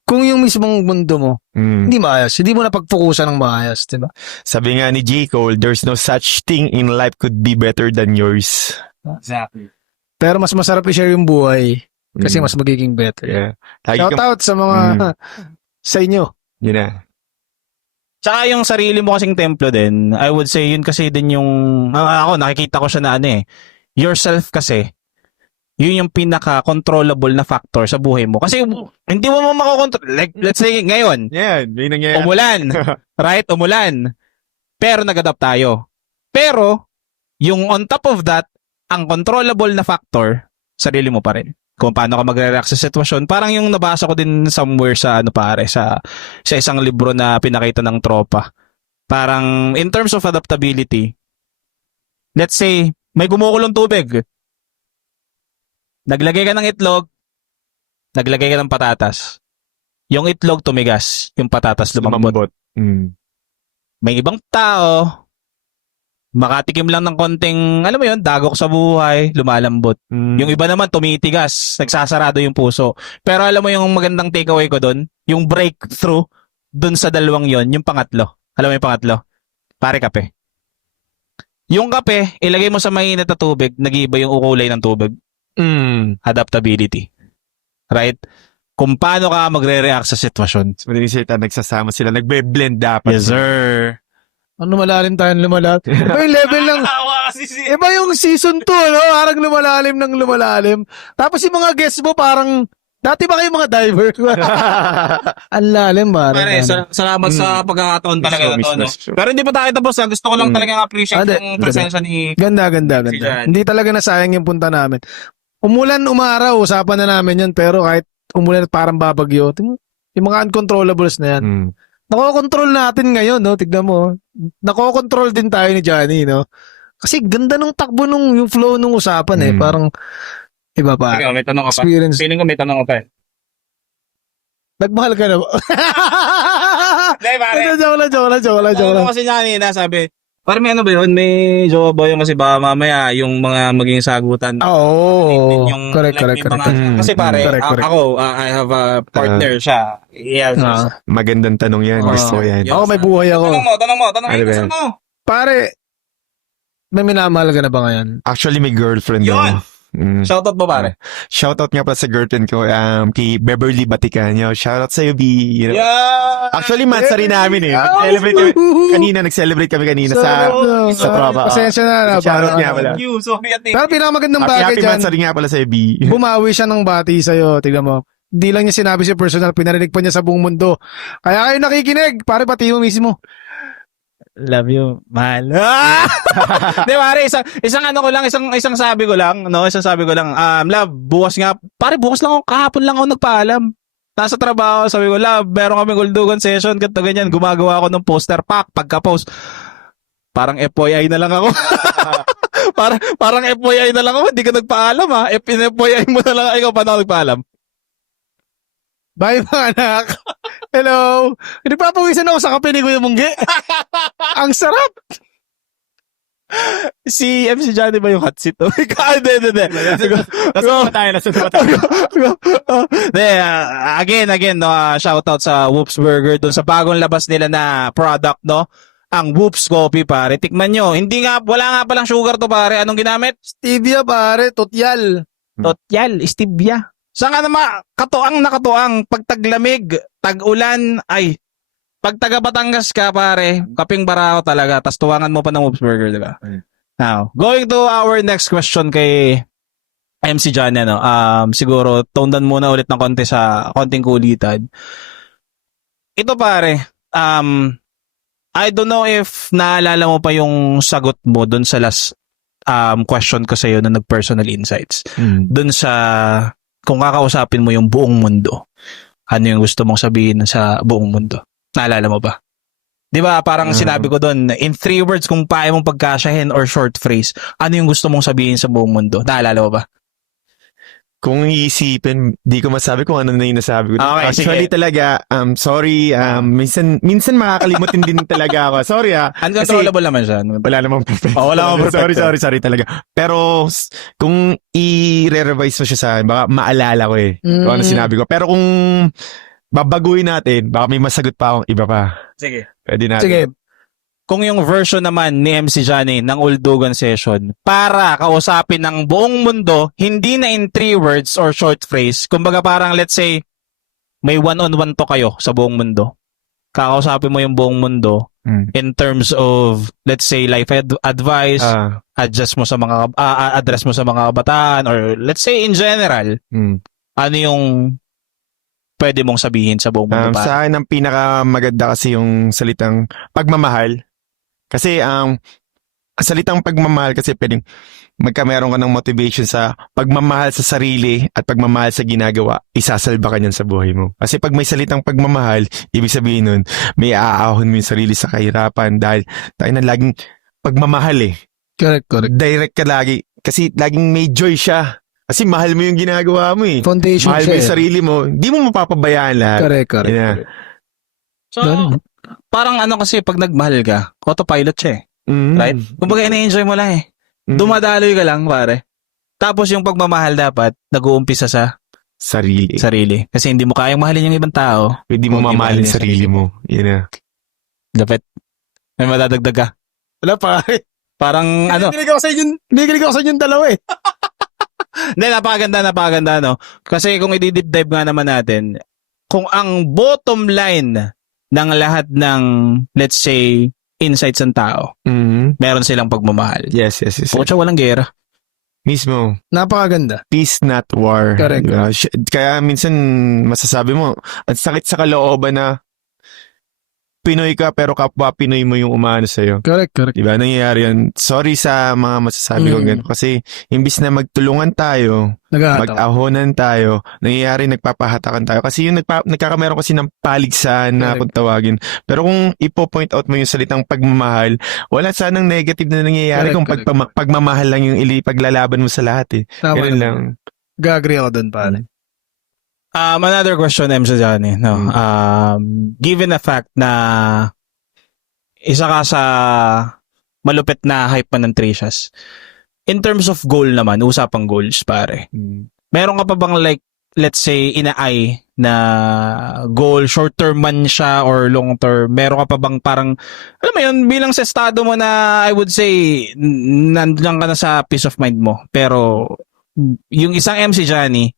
Kung yung mismong mundo mo, hindi maayos. Hindi mo na pagfokusan ng maayos, di ba? Sabi nga ni J. Cole, there's no such thing in life could be better than yours. Exactly. Pero mas masarap i-share yung buhay kasi mas magiging better. Yeah. Lagi Shout out sa mga sa inyo. Yun na. Tsaka yung sarili mo kasing templo din, I would say yun kasi din yung, ako nakikita ko siya na yourself kasi, yun yung pinaka-controllable na factor sa buhay mo. Kasi hindi mo makakontrol. Like, let's say ngayon, Yan, may nangyayari. umulan. Right? Umulan. Pero nag-adapt tayo. Pero, yung on top of that, ang controllable na factor, sarili mo pa rin. Kung paano ka magre-react sa sitwasyon. Parang yung nabasa ko din somewhere sa sa isang libro na pinakita ng tropa. Parang in terms of adaptability, let's say, may gumukulong tubig. Naglagay ka ng itlog, naglagay ka ng patatas. Yung itlog tumigas, yung patatas lumambot. May ibang tao, makatikim lang ng konting, alam mo yun, dagok sa buhay, lumalambot. Yung iba naman tumitigas, nagsasarado yung puso. Pero alam mo yung magandang takeaway ko doon, yung breakthrough doon sa dalawang yon, yung pangatlo. Alam mo yung pangatlo? Pare kape. Yung kape, ilagay mo sa mainit na tubig, nag-iiba yung ukulay ng tubig. Adaptability. Right? Kung paano ka magre-react sa sitwasyon. So, nagsasama sila, nagbe-blend dapat. Yes, sir. Ano lumalalim tayong lumalat? Iba yung level ng... Iba yung season 2, no? Parang lumalalim. Tapos yung mga guests mo parang... Dati ba kayo mga diver? Ang lalim, Pare, salamat sa pagkakataon talaga na to, no? Pero hindi pa tayo tapos. Gusto ko lang talaga appreciate yung presensya ni... Ganda. Si Jan. Hindi talaga nasayang yung punta namin. Umulan, umaraw, usapan na namin yun. Pero kahit umulan at parang babagyo, yung mga uncontrollables na yan. Nakokontrol natin ngayon, no? Tignan mo. Nakokontrol din tayo ni Johnny, no? Kasi ganda nung takbo yung flow nung usapan, Parang, iba pa. Ikaw, may tanong ka pa. Experience. Feeling ko may tanong ka pa. Nagmahal ka na ba? Hindi, pare. Joke lang. Kasi niya kanina, sabi, pare may ano ba yun? May jowa ba yun? Kasi baka mamaya yung mga maging sagutan. Oo. Yung, Correct. Kasi pare, Correct. ako, I have a partner siya. Yes. Magandang tanong yan. Gusto ko yan. Ako may buhay ako. Tanong mo. Ano ba yan? Pare, may minamahal ka na ba ngayon? Actually, may girlfriend Yun! ako. Shoutout ba pare? Shoutout nga pala sa girlfriend ko, kay Beverly Baticanyo. Shoutout sa'yo, B. You know? Yeah! Actually, mansa rin namin Nag-celebrate kami kanina sa tropa. Pasensya na. Shoutout nga pala. Thank you. So, Pero pinakamagandang bagay Happy dyan, mansa rin nga pala sa'yo, B. bumawi siya ng bati sa'yo. Tignan mo. Hindi lang niya sinabi sa personal, pinarinig pa niya sa buong mundo. Kaya kayo nakikinig, pare pati mo mismo. Love you, mahal. Di pare, isang sabi ko lang, love, bukas lang ako, kahapon lang ako nagpaalam. Nasa trabaho, sabi ko, love, meron kami Uldugan session, ganito ganyan, gumagawa ako ng poster pack, pagka-post, parang FYI na lang ako. parang FYI na lang ako, hindi ka nagpaalam ha. FYI mo na lang, ikaw paano nagpaalam? Bye mga anak. Hello. Nagpapawisan ako sa kape ni Kuya Mungge. Ang sarap. Si MC Johnny ba yung hot seat? Hindi. Nasa ba tayo? Again, shoutout sa Whoops Burger dun sa bagong labas nila na product, no? Ang Whoops Coffee, pare. Tikman nyo. Wala nga palang sugar to, pare. Anong ginamit? Stevia, pare. Totyal. Stevia. Saan ka naman, nakatuang, pag taglamig, tag-ulan, pag taga Batangas ka, pare, kaping barako talaga, tas tuwangan mo pa ng Whoops Burger, di ba? Now, going to our next question kay MC John, siguro, tone down muna ulit ng konting kulitan. Ito, pare, I don't know if naalala mo pa yung sagot mo dun sa last question ko sa'yo na nag-personal insights. Dun sa kung kakausapin mo yung buong mundo, ano yung gusto mong sabihin sa buong mundo? Naalala mo ba? Di ba, parang sinabi ko doon, in 3 words, kung paano mong pagkasyahin or short phrase, ano yung gusto mong sabihin sa buong mundo? Naalala mo ba? Kung iisipin, di ko masabi kung ano na yung nasabi ko. Okay, Actually sige. talaga, sorry, minsan makakalimutin din talaga ako. Sorry Uncontrollable naman siya. Wala namang perfect. Wala namang perfect. Sorry talaga. Pero kung i-revise mo siya sa akin, baka maalala ko kung ano sinabi ko. Pero kung babaguhin natin, baka may masagot pa akong iba pa. Sige. Pwede natin. Sige. Kung yung version naman ni MC Johnny ng Uldugan Session, para kausapin ng buong mundo, hindi na in 3 words or short phrase, kumbaga parang let's say, may one-on-one to kayo sa buong mundo. Kakausapin mo yung buong mundo in terms of, let's say, life advice, address mo sa mga kabataan, or let's say in general, ano yung pwede mong sabihin sa buong mundo? Sa akin, ang pinakamaganda kasi yung salitang pagmamahal. Kasi ang salitang pagmamahal kasi pwedeng meron ka ng motivation sa pagmamahal sa sarili at pagmamahal sa ginagawa, isasalba ka niyan sa buhay mo. Kasi pag may salitang pagmamahal, ibig sabihin nun, may aahon mo yung sarili sa kahirapan dahil tayo na laging pagmamahal Correct. Direct ka lagi. Kasi laging may joy siya. Kasi mahal mo yung ginagawa mo Foundation mahal siya. mo yung sarili mo, hindi mo mapapabayaan lahat. Correct. Yeah. So, parang ano kasi pag nagmahal ka, autopilot siya right? Kumbaga ina-enjoy mo lang Dumadaloy ka lang, pare. Tapos yung pagmamahal dapat, nag-uumpisa sa sarili. Kasi hindi mo kayang mahalin yung ibang tao. Hindi mo mamahalin sarili mo. Yan na. Dapat, may madadagdag ka. Wala pa. Parang ano. Binigilig ako sa inyong dalawa Hindi, napakaganda, no? Kasi kung i-deep dive nga naman natin, kung ang bottom line ng lahat ng, let's say, insights ng tao, meron silang pagmamahal. Yes. Pucha, walang gera. Mismo. Napakaganda. Peace, not war. Correct. Diba? Kaya minsan, masasabi mo, ang sakit sa kalooban na Pinoy ka pero kapwa Pinoy mo yung umano sa'yo. Correct. Diba? Nangyayari yan. Sorry sa mga masasabi ko ganito. Kasi imbis na magtulungan tayo, mag-ahonan tayo, nangyayari nagpapahatakan tayo. Kasi yung nagkakameron kasi ng paligsahan na kung tawagin. Pero kung ipo-point out mo yung salitang pagmamahal, wala sanang negative na nangyayari kung pagmamahal lang yung paglalaban mo sa lahat Ganun lang. Gag-agree ako dun, pare. Another question, MC Johnny, no? Given the fact na isa ka sa malupit na hype man ng Trishas, in terms of goal naman, usapang goals, pare. Meron ka pa bang like, let's say, ina-eye na goal, short-term man siya or long-term? Meron ka pa bang parang, alam mo yun, bilang sa estado mo na, I would say, nandiyan ka na sa peace of mind mo. Pero, yung isang MC Johnny,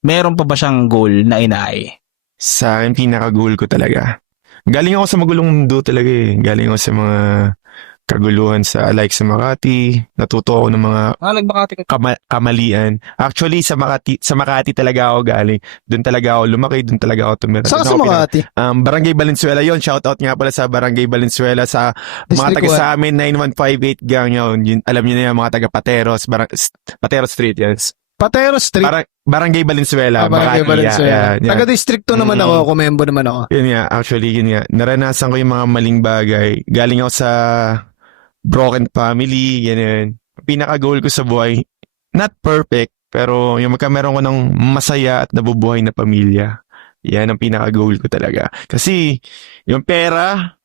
meron pa ba siyang goal na ina-eye? Sa akin, pinaka-goal ko talaga. Galing ako sa magulong mundo talaga Galing ako sa mga kaguluhan sa Makati. Natuto ako ng mga Nagbakati ka. kamalian. Actually, sa Makati talaga ako galing. Doon talaga ako lumaki, doon talaga ako tumira. Saan sa Makati? Barangay Valenzuela yon. Shoutout nga pala sa Barangay Valenzuela sa mga taga sa amin, 9158 gang yun. Alam niyo na yan, mga taga Pateros, Pateros Street yan. Patero Street. Barangay Valenzuela. Barangay Makati, Valenzuela. yeah. Taga-districto naman ako, kumembo naman ako. Yun nga. Naranasan ko yung mga maling bagay. Galing ako sa broken family, ganyan. Pinaka-goal ko sa buhay, not perfect, pero yung magkameron ko ng masaya at nabubuhay na pamilya. Yan ang pinaka-goal ko talaga. Kasi, yung pera,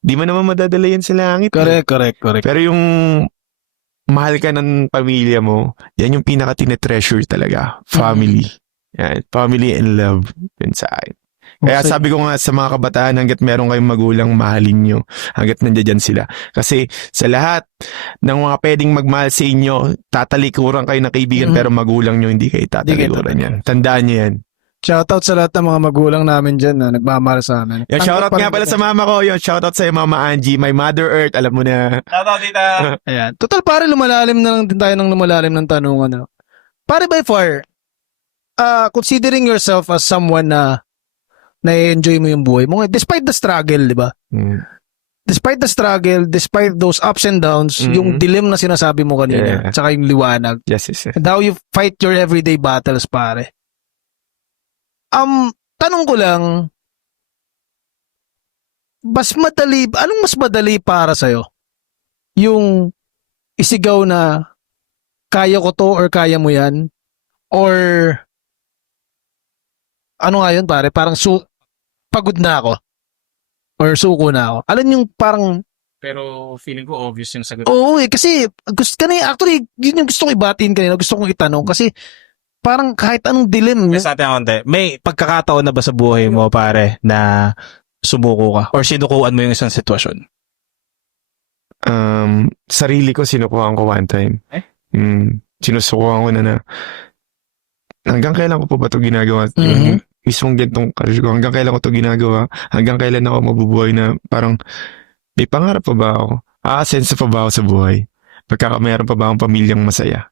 di mo naman madadala yan sa langit. Correct. Pero yung mahal ka ng pamilya mo, yan yung pinaka-tinetreasure talaga. Family. Yan. Family and love. Yun sa akin. Kaya sabi ko nga sa mga kabataan, hanggat meron kayong magulang, mahalin nyo. Hanggat nandiyan sila. Kasi sa lahat ng mga pwedeng magmahal sa inyo, tatalikuran kayo ng kaibigan, pero magulang nyo, hindi kayo tatalikuran yan. Tandaan nyo yan. Shoutout sa lahat ng mga magulang namin dyan na nagmamahal sa amin. Yung shoutout nga pala sa mama ko. Yung shoutout sa Mama Angie, my Mother Earth, alam mo na. Shoutout, tita. Ayan. Total, pare, lumalalim na lang din tayo ng lumalalim ng tanungan. Pare, by far, considering yourself as someone na na-enjoy mo yung buhay mo, despite the struggle, di ba? Despite the struggle, despite those ups and downs, yung dilim na sinasabi mo kanina, tsaka yung liwanag. Yes. And how you fight your everyday battles, pare. tanong ko lang, anong mas madali para sa'yo? Yung isigaw na kaya ko to or kaya mo yan? Or ano nga yun pare? Parang pagod na ako? Or suko na ako? Alam yung parang Pero feeling ko obvious yung sagot. oo kasi actually yun yung gusto kong ibatiin kanina, gusto kong itanong kasi parang kahit anong dilim. Yes, natin ang konti. May pagkakataon na ba sa buhay mo, pare, na sumuko ka? Or sinukuan mo yung isang sitwasyon? Sarili ko sinukuhan ko one time. Sinusukuhan ko na hanggang kailan ko pa ba ito ginagawa? Yung mismong gantong career ko, hanggang kailan ko ito ginagawa? Hanggang kailan ako mabubuhay na parang may pangarap pa ba ako? Aasenso pa ba ako sa buhay? Pagkakameron pa ba akong pamilyang masaya?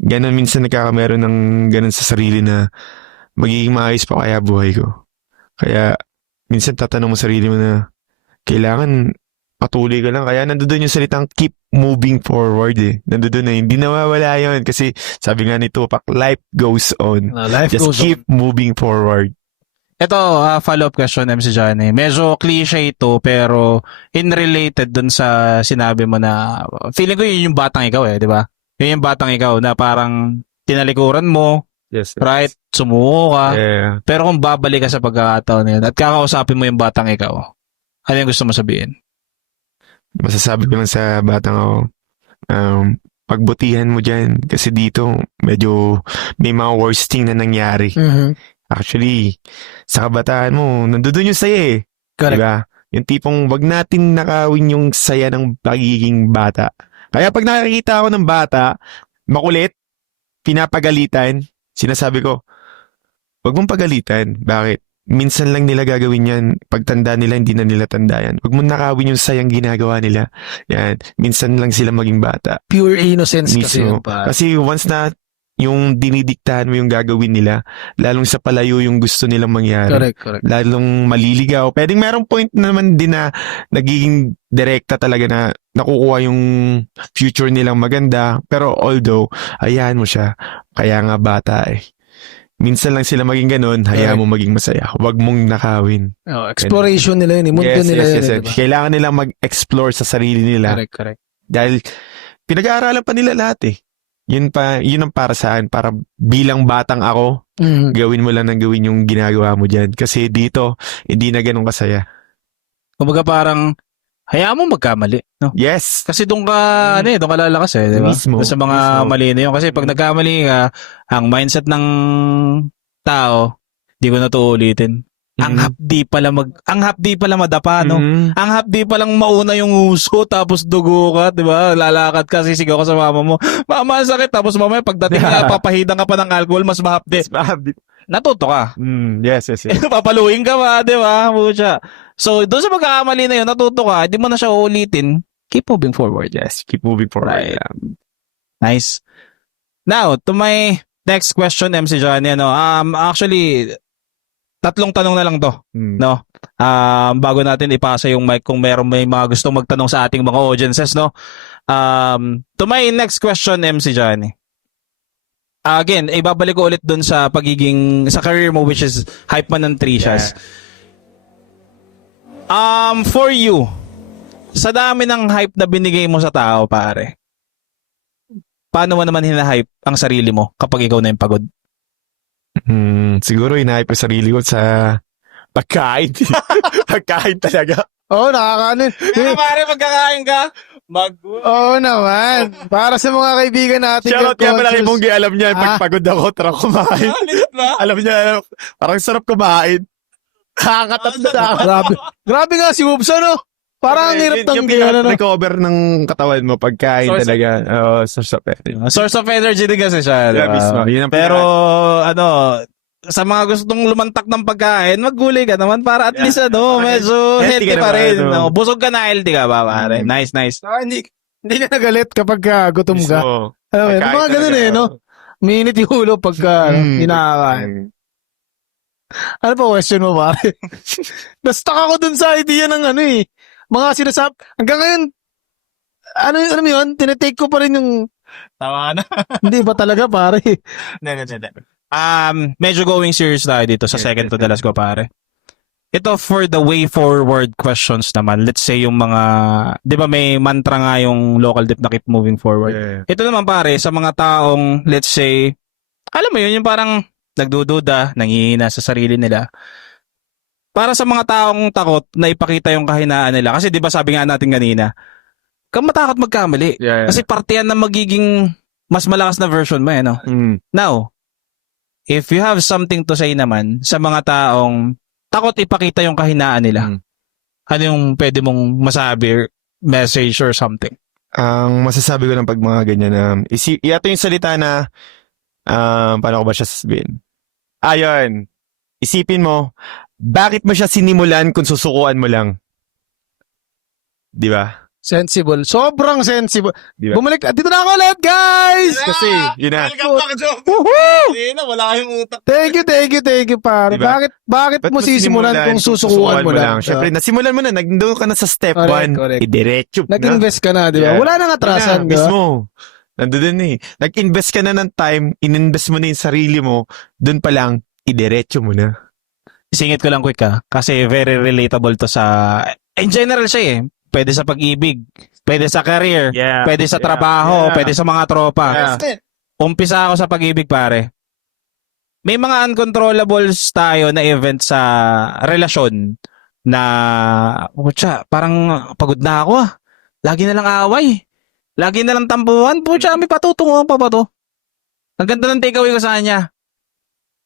Ganon minsan nagkakameron ng ganon sa sarili na magiging maayos pa kaya buhay ko. Kaya minsan tatanong mo sarili mo na kailangan patuloy ka lang. Kaya nandoon yung salitang keep moving forward eh. Nandoon na hindi nawawala yun kasi sabi nga ni Tupac, life goes on. Life Just goes keep moving forward. Ito, follow-up question, MC Johnny. Medyo cliche ito, pero in-related dun sa sinabi mo na, feeling ko yun yung batang ikaw di ba? Yun yung batang ikaw na parang tinalikuran mo, Yes. right? Sumuko ka. Yeah. Pero kung babalik ka sa pagkakataon na yun at kakausapin mo yung batang ikaw, ano yung gusto mo sabihin? Masasabi ko lang sa batang ako, pagbutihan mo dyan kasi dito medyo may mga worst thing na nangyari. Actually, sa kabataan mo, nandoon yung saya eh. Correct. Diba? Yung tipong wag natin nakawin yung saya ng pagiging bata. Kaya pag nakikita ako ng bata, makulit, pinapagalitan, sinasabi ko, wag mong pagalitan. Bakit? Minsan lang nila gagawin yan. Pagtanda nila, hindi na nila tanda yan. Wag mong nakawin yung sayang ginagawa nila. Yan. Minsan lang sila maging bata. Pure innocence kasi Mismo. yun pa. Kasi once na yung dinidiktahan mo yung gagawin nila, lalong sa palayo yung gusto nilang mangyari. Correct. Lalong maliligaw. Pwedeng merong point naman din na nagiging direkta talaga na nakukuha yung future nilang maganda. Pero although, hayaan mo siya. Kaya nga bata eh. Minsan lang sila maging ganun, hayaan mo maging masaya. Huwag mong nakawin. Exploration nila yun. Mundo nila yun. Yes. Diba? Kailangan nilang mag-explore sa sarili nila. Correct. Dahil pinag-aaralan pa nila lahat eh. Yun ang para saan. Para bilang batang ako, gawin mo lang ng gawin yung ginagawa mo dyan. Kasi dito, hindi na ganun kasaya. Kumbaga parang, hayaan mo magkamali, no? Yes! Kasi doon ka, doon ka lalakas di ba? Mismo. Doon sa mga mali na yun. Kasi pag nagkamali ka, ang mindset ng tao, di ko na to ulitin. Ang hapdi pala madapa, no? Ang hapdi palang mauna yung uso, tapos dugo ka, di ba? Lalakad ka, sisigaw ka sa mama mo. Mama, sakit. Tapos mamaya, pagdating na, papahidang ka pa ng alcohol, mas mahapdi. Natuto ka. Yes. Papaluin ka ba, di ba? Pucha. So, doon sa pagkakamali na yun, natuto ka, hindi mo na siya uulitin. Keep moving forward. Yes, keep moving forward. Right. Nice. Now, to my next question, MC Johnny, actually, 3 tanong na lang to, no? Bago natin ipasa yung mic kung may mga gustong magtanong sa ating mga audiences, no? To my next question, MC Johnny. Again, ibabalik ko ulit dun sa sa career mo, which is hype man ng Trishas. For you, sa dami ng hype na binigay mo sa tao, pare, paano mo naman hina-hype ang sarili mo kapag ikaw na yung pagod? Siguro hinahype ko sarili ko sa pagkain. Pagkain talaga. Oo, nakakaano. Kaya pare, pagkakain ka, Oo naman. Para sa mga kaibigan natin. Shoutout kaya malaki mong alam niya, Ah. pag pagod ako, tara kumain. Alam niya, parang sarap kumain. Nakakatatlo na ako. Grabe nga si Wubs, ano? Parang ang hirap ng yung recover ng katawan mo, pagkain talaga. Source of energy. Source of energy din kasi siya. Yeah, mismo. Yun ang Pero, sa mga gustong lumantak ng pagkain, maggulay ka naman para at least, medyo healthy ka pa naman, rin. no? No? Busog ka na, healthy ka ba, pare? Nice. Hindi ka nagalit kapag gutom ka. Mismo. Mga ganun talaga. no? Minit yung ulo pagka hinakakain. Ano pa question mo, pare? Na-stuck ako dun sa idea ng mga sinasab... Hanggang ngayon, ano mo yun? Tinetake ko pa rin yung... Tawa ka na. Hindi ba talaga, pare? Hindi. Medyo going serious tayo dito sa second to the last ko, pare. Ito for the way forward questions naman. Let's say yung mga, di ba may mantra nga yung local dip na keep moving forward. Yeah. Ito naman pare, sa mga taong, let's say, alam mo yun, yung parang nagdududa, nangihina sa sarili nila. Para sa mga taong takot na ipakita yung kahinaan nila. Kasi di ba sabi nga natin kanina, kang matakot magkamali. Yeah. Kasi parte yan na magiging mas malakas na version mo, no? Now, if you have something to say naman sa mga taong takot ipakita yung kahinaan nila, ano yung pwede mong masabi or message or something? Ang masasabi ko lang pag mga ganyan, ito yung salita na, paano ko ba siya sasabihin? Ayun, isipin mo, bakit mo siya sinimulan kung susukuan mo lang? Di ba? Sensible. Sobrang sensible. Di ba? Bumalik. Dito na ako ulit, guys! Kasi, yun na. Welcome back, Joe. Woohoo! Hindi na, wala kayong utak. Thank you, pare. Diba? Bakit mo sisimulan kung susukuan mo lang? Siyempre, nasimulan mo na, nagdoon ka na sa step Correct, 1, correct. idiretso na. Nag-invest ka na, di ba? Yeah. Wala nang atrasan, di ba? Mismo. Nandun eh. Nag-invest ka na ng time, ininvest mo na yung sarili mo, doon pa lang, idiretso mo na. Isingit ko lang quick kasi very relatable to sa, in general siya eh. Pwede sa pag-ibig, pwede sa career, Yeah. pwede sa trabaho, Yeah. pwede sa mga tropa. Yeah. Umpisa ako sa pag-ibig, pare. May mga uncontrollables tayo na event sa relasyon na, putya, parang pagod na ako ah. Lagi na lang away. Lagi na lang tampuhan. Putya, may patutunguhan pa ba to? Ang ganda ng takeaway ko sa kanya.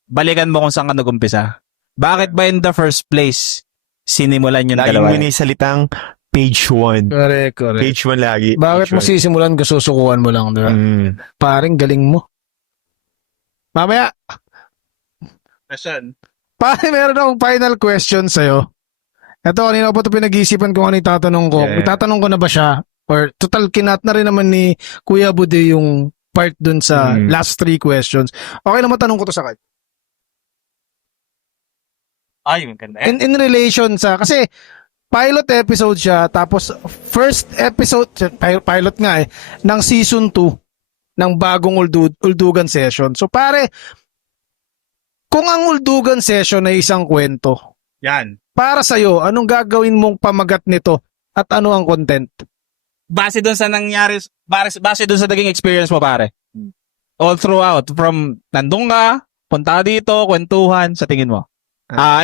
Balikan mo kung saan ka nag-umpisa. Bakit ba in the first place sinimulan yung Lagi dalawa? mo na yung salitang page 1. Correct. Page 1 lagi. Bakit mo Page sisimulan kung susukuan mo lang, di ba? 1. Paring galing mo. Mamaya, Question. pare, meron akong final question sa'yo. Ito, kanina ko pa ito pinag-iisipan kung ano yung tatanong ko. Yeah. Itatanong ko na ba siya? Or total, kinat na rin naman ni Kuya Bude yung part dun sa last 3 questions. Okay na matanong ko to sa kanya. Ay, maganda. In relation sa, kasi pilot episode siya, tapos first episode, pilot nga ng season 2 ng bagong Uldugan session. So pare, kung ang Uldugan session ay isang kwento, Yan. para sa'yo, anong gagawin mong pamagat nito at ano ang content? Base doon sa nangyari, Base dun sa naging experience mo, pare. All throughout, from nandun ka, punta dito, kwentuhan, sa tingin mo.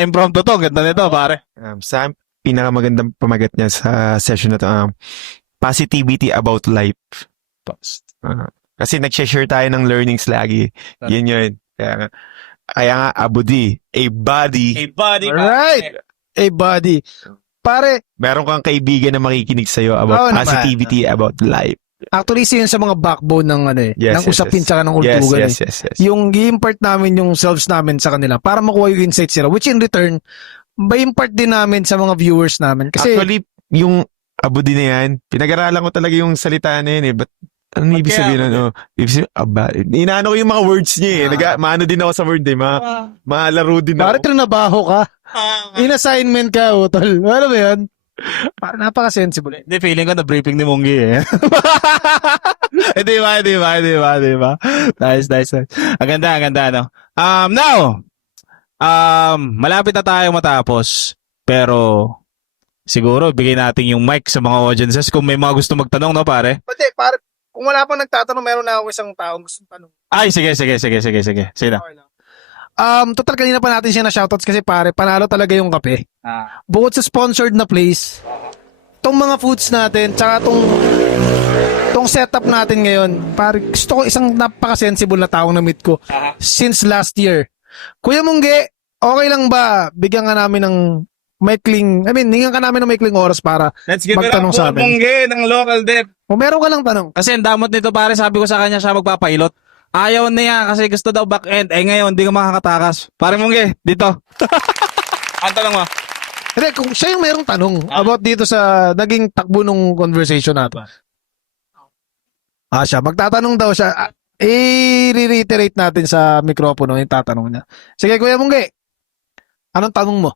Impromptu to, ganda nito, pare. Sa pinakamagandang pamagat niya sa session na to, positivity about life. Kasi nag-share tayo ng learnings lagi. Yun. Kaya nga, Abudi, a body. Alright. A body. Pare, Meron kang kaibigan na makikinig sa'yo about naman. positivity about life. actually isa yun sa mga backbone ng ng Yes, usapin yes. tsaka ng Uldugan. Yes. Yung i-impart namin yung selves namin sa kanila para makuha yung insights nila, which in return, may impart din namin sa mga viewers namin. Kasi, Actually, yung Abudi na yan, pinag-aralan ko talaga yung salita na yun eh. But, ano ibig sabihin nun? Ibig sabihin, inaano ko yung mga words niya eh. Maano din ako sa word eh. Malaro din ako. pare trinabaho ka. In-assignment ka, utol. Ano ba yan? Napaka-sensible. Hindi, feeling ko na-briefing ni Munggi eh. Di ba? Nice. Ang ganda, no? Now, malapit na tayo matapos. Pero, siguro, bigay natin yung mic sa mga audiences kung may mga gusto magtanong, no, pare? Pati, pare, kung wala pang nagtatanong, meron na ako isang taong gusto tanong. Ay, sige. Sige na. Okay lang. Total kanina pa natin siya na shoutouts kasi pare, panalo talaga yung kape. Bukod sa sponsored na place, tong mga foods natin, tsaka tong setup natin ngayon, pare, gusto ko isang napaka-sensible na taong na-meet ko since last year. Kuya Mungge, okay lang ba bigyan ka namin ng hinggan ka namin ng maikling oras para Let's give it up magtanong po, sa amin. Mungge ng local dep. Kung meron ka lang tanong. Kasi ang damot nito, pare, sabi ko sa kanya siya magpapilot. Ayaw niya kasi gusto daw back-end. Ngayon, hindi ko makakatakas. Pare Mungge, dito. Ang tanong mo? Hindi, kung siya yung merong tanong about dito sa naging takbo nung conversation natin. Siya, magtatanong daw siya. I-reiterate natin sa mikropono yung tatanong niya. Sige, Kuya Mungge. Anong tanong mo?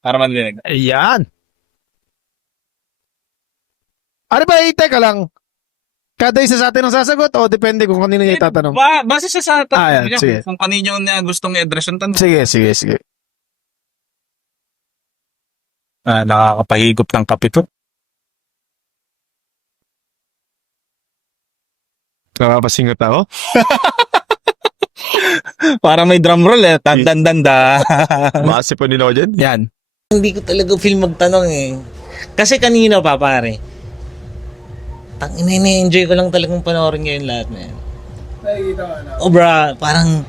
Para mandinig. Ayan. Ano ba, teka lang. kada isa sa atin ang sasagot o depende kung kanino niya itatanong? Base sa tanong yan, sige. niya, kung kanino niya gustong i-address yung tanong. Sige. Nakakapahigop ng kape to. Napapasingot ako. Parang may drum roll eh. Tandandanda. Makasip po nila ako dyan. Yan. Hindi ko talaga feel magtanong eh. Kasi kanina pa pare. Ini-enjoy ko lang talagang panoorin ngayon lahat na yan. Oh bra, parang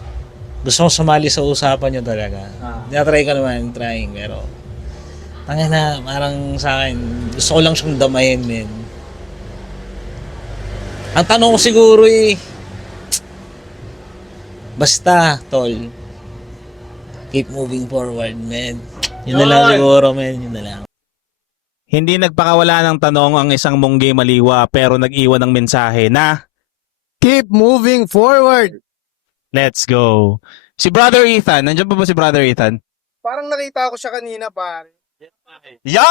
gusto ko sumali sa usapan nyo talaga. Try ko naman, trying. Pero tangina, parang sa akin, gusto ko lang siyang damayin, men. Ang tanong ko siguro eh, basta, tol, keep moving forward, man. Yun na lang siguro, man. Yun na lang. Hindi nagpakawala ng tanong ang isang munggi maliwa pero nag-iwan ng mensahe na Keep moving forward. let's go. Si Brother Ethan, nandiyan pa ba si Brother Ethan? Parang nakita ko siya kanina, pare. Yan!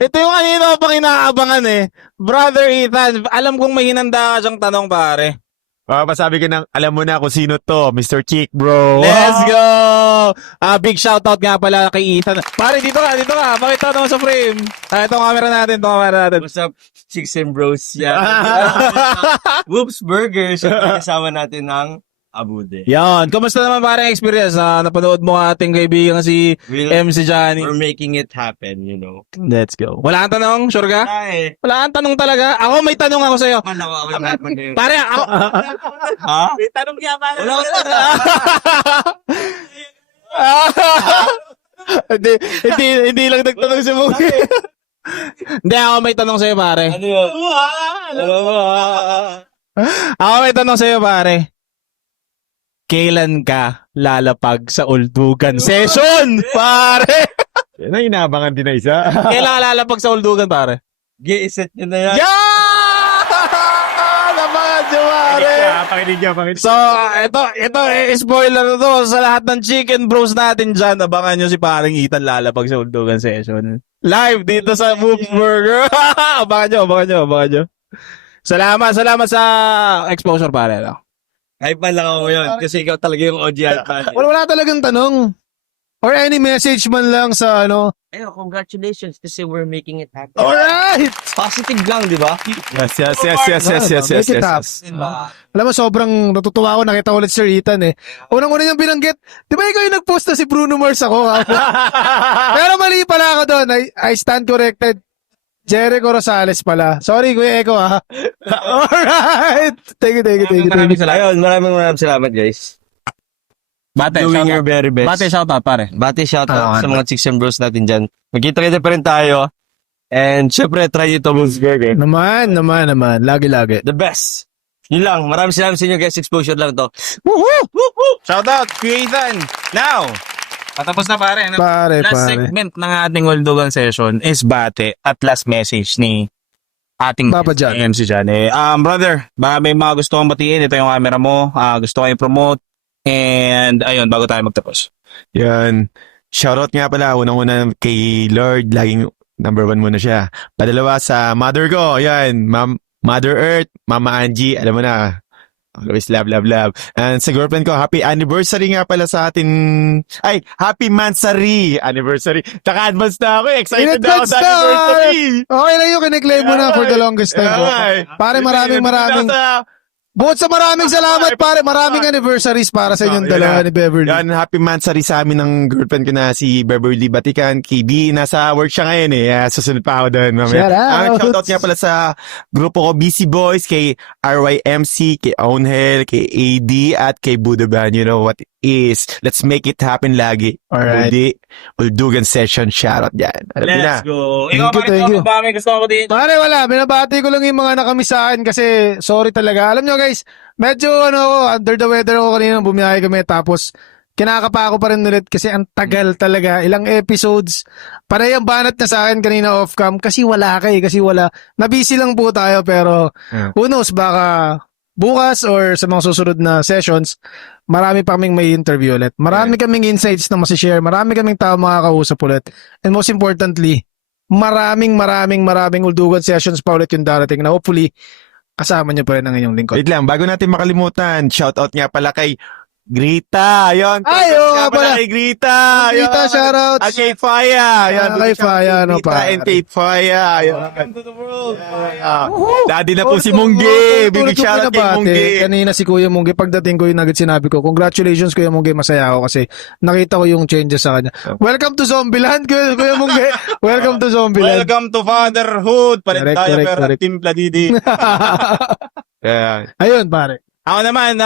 Ito yung kanina pang inaabangan eh. Brother Ethan, alam kong may hinanda ka siyang tanong pare. Pasabi ka ng, alam mo na kung sino to, Mr. Kick, bro. Let's go! Big shoutout nga pala kay Ethan. Pare, dito ka. Pakita naman sa frame. Itong camera natin. What's up, Chicks and Bros? Yeah. Whoops Burger. Siyempre kasama natin ng Abude. Yan. Kumusta naman parang experience na napanood mo ang ating kaibigan si MC Johnny? We're making it happen, you know. Let's go. Wala kang tanong? Sure ka? Ay, Wala kang tanong talaga? Ako may tanong ako sa'yo. malawa ako lahat mo ngayon. Pare, ako... Ha? May tanong niya, pare. Wala ko hindi lang nagtanong si Mugi. Hindi, ako may tanong sa'yo, pare. Ano yun? Alam mo, Ako may tanong sa'yo, pare. Kailan ka lalapag sa Uldugan session, pare? Yan ang inaabangan din na isa. Kailan ka lalapag sa Uldugan, pare? G-iset nyo na yan. Yeah! Lapangan nyo, pare! Pakinig niya. So, ito, spoiler na to. Sa lahat ng chicken bros natin dyan, abangan nyo si paring Ethan lalapag sa Uldugan session. Live dito sa Whoops Burger. abangan nyo. Salamat sa exposure, pare. No? Hype man lang ako ngayon kasi ikaw talaga yung OG fan. Wala talagang tanong. Or any message man lang sa ano. Ayun, congratulations kasi we're making it happen. Alright! Positive lang, di ba? Yes. Make it happen. Alam mo, sobrang natutuwa ako. Nakita ko ulit si Sir Ethan eh. Unang-una niyang binanggit. Di ba ikaw yung nag-post na si Bruno Mars ako? Pero mali pala ako doon. I stand corrected. Jericho Rosales pala. Sorry, Kuya Eko ha. Alright! Thank you. Ayun, maraming salamat guys. Bate, Doing your very best. Bate, shoutout, pare. Bati shoutout sa mga Chicks and Bros natin dyan. Magkita-kita pa rin tayo. And syempre, try ito Whoops Burger. Naman. Lagi. The best. Yun lang. Maraming salamat sa inyo guys. Exposure lang to. Shoutout, Kuya Ethan. Now, patapos na pare. Ano? Pare. Last segment ng ating Uldugan session is bate at last message ni ating Papa John. MC John. Brother, baka may mga gusto kong batiin. Ito yung camera mo. Gusto ko i-promote. And ayun, bago tayo magtapos. Yan. Shoutout nga pala, unang-una kay Lord, laging number 1 muna siya. Padalawa sa mother ko, yan, Mother Earth, Mama Angie, alam mo na, always love. And sa girlfriend ko, happy anniversary nga pala sa atin. Ay, happy Mansari anniversary. Naka-advance na ako, excited na ako sa anniversary. Okay lang yun, kiniklaim mo na for the longest time. Pare, maraming. Bukod sa maraming salamat, pare. Maraming anniversaries para sa inyong dalawa ni Beverly. Yan, happy Mansari sa amin ng girlfriend ko na si Beverly Batican. Kay B, nasa work siya ngayon eh. Susunod pa ako doon. Shout out. Shoutout nga pala sa grupo ko, BC Boys, kay RYMC, kay Ownhell, kay AD, at kay Budaban. You know what it is. Let's make it happen lagi. Alright. Uldugan session, shoutout dyan. Alam niyo na. Let's go. Thank Ikaw, you, thank you. May gusto ko din. Pare, wala. Binabati ko lang yung mga nakamiss sa akin kasi sorry talaga. Alam nyo guys, medyo under the weather ako kanina. Bumiyahe kami tapos kinakapa ako pa rin ulit kasi ang tagal talaga. Ilang episodes. Panay ang banat na sa akin kanina off-cam kasi wala kasi wala. Nabisi lang po tayo pero who knows, baka bukas or sa mga susunod na sessions, marami pa kaming may interview ulit. Marami kaming insights na masishare. Marami kaming tao makakausap ulit. And most importantly, maraming Uldugan sessions pa ulit yung darating na hopefully kasama niyo pa rin ang inyong lingkod. Wait lang, bago natin makalimutan, shoutout nga pala kay Grita. Ayun, Ay, oo nga pala. kay Grita. Grita, Ayun. shoutouts. At kay Faya. Ayun, Kay Faya, no, Grita pare. and kay Faya. Ayun. Welcome to the world. Daddy na po si Mungge. Big shoutout kay Mungge. Kanina si Kuya Mungge, pagdating ko yung agad sinabi ko, congratulations Kuya Mungge, masaya ako kasi nakita ko yung changes sa kanya. Welcome to Zombieland, Kuya Mungge. Welcome to Zombieland. Welcome to Fatherhood. Palit Correct, tayo correct, pero correct. Team Pladidi. Yeah. Ayun, pare. Ako naman,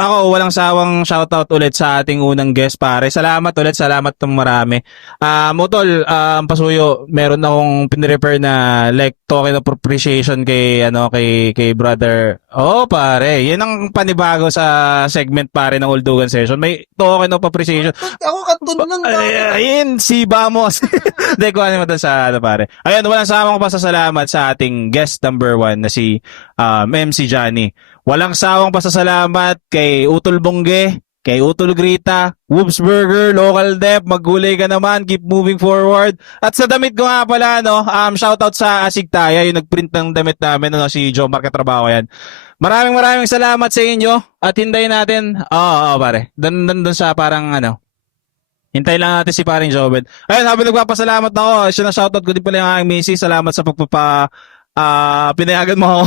ako walang sawang shoutout ulit sa ating unang guest, pare. Salamat ulit, salamat ng marami. Utol, Pasuyo, meron akong pinrepair na like token of appreciation kay brother. Oh, pare, yan ang panibago sa segment, pare, ng Uldugan Session. May token of appreciation. Ako katunan Ayun, si Bamos. Hindi ko ano doon sa pare. Ayun, walang sawang pasasalamat sa ating guest number 1 na si MC Johnny. Walang sawang pasasalamat kay Utol Bongge, kay Utol Grita, Whoops Burger, Local Dep, maggulay ka naman, keep moving forward. At sa damit ko nga pala, shoutout sa Asig Taya, yung nagprint ng damit namin, si Jomar Katrabaho yan. Maraming salamat sa inyo at hintayin natin, pare, doon sa parang hintayin lang natin si paring Jobed. Ayun, habang nagpapasalamat ako, siya na shoutout ko din pala yung aking misis. Salamat sa pinayagan mo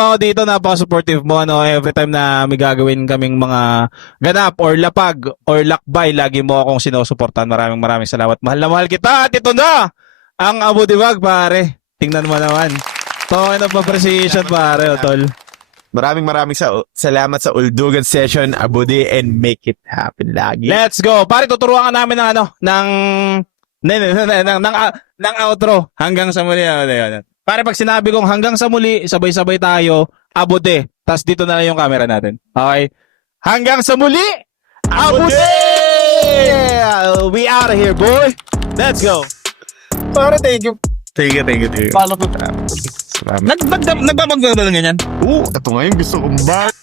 ako dito, napaka-supportive mo every time na may gagawin kaming mga ganap or lapag or lakbay, lagi mo akong sinusuportahan. Maraming salamat. Mahal na mahal kita. At ito na ang Abu Divag, pare. Tingnan mo naman. Token of appreciation, pare, tol. Maraming salamat sa Uldugan Session, Abudi, and make it happen lagi. Let's go. Pare, tuturuan ka namin ng outro hanggang sa muli. Pare, pag sinabi kong hanggang sa muli, sabay-sabay tayo, Abude. Tapos dito na lang yung camera natin. Okay? Hanggang sa muli, Abude! We out of here, boy. Let's go. Pare, thank you. Thank you. Paano ko? Salamat. Nagbabag na lang ganyan? Ito nga yung gusto kong bar.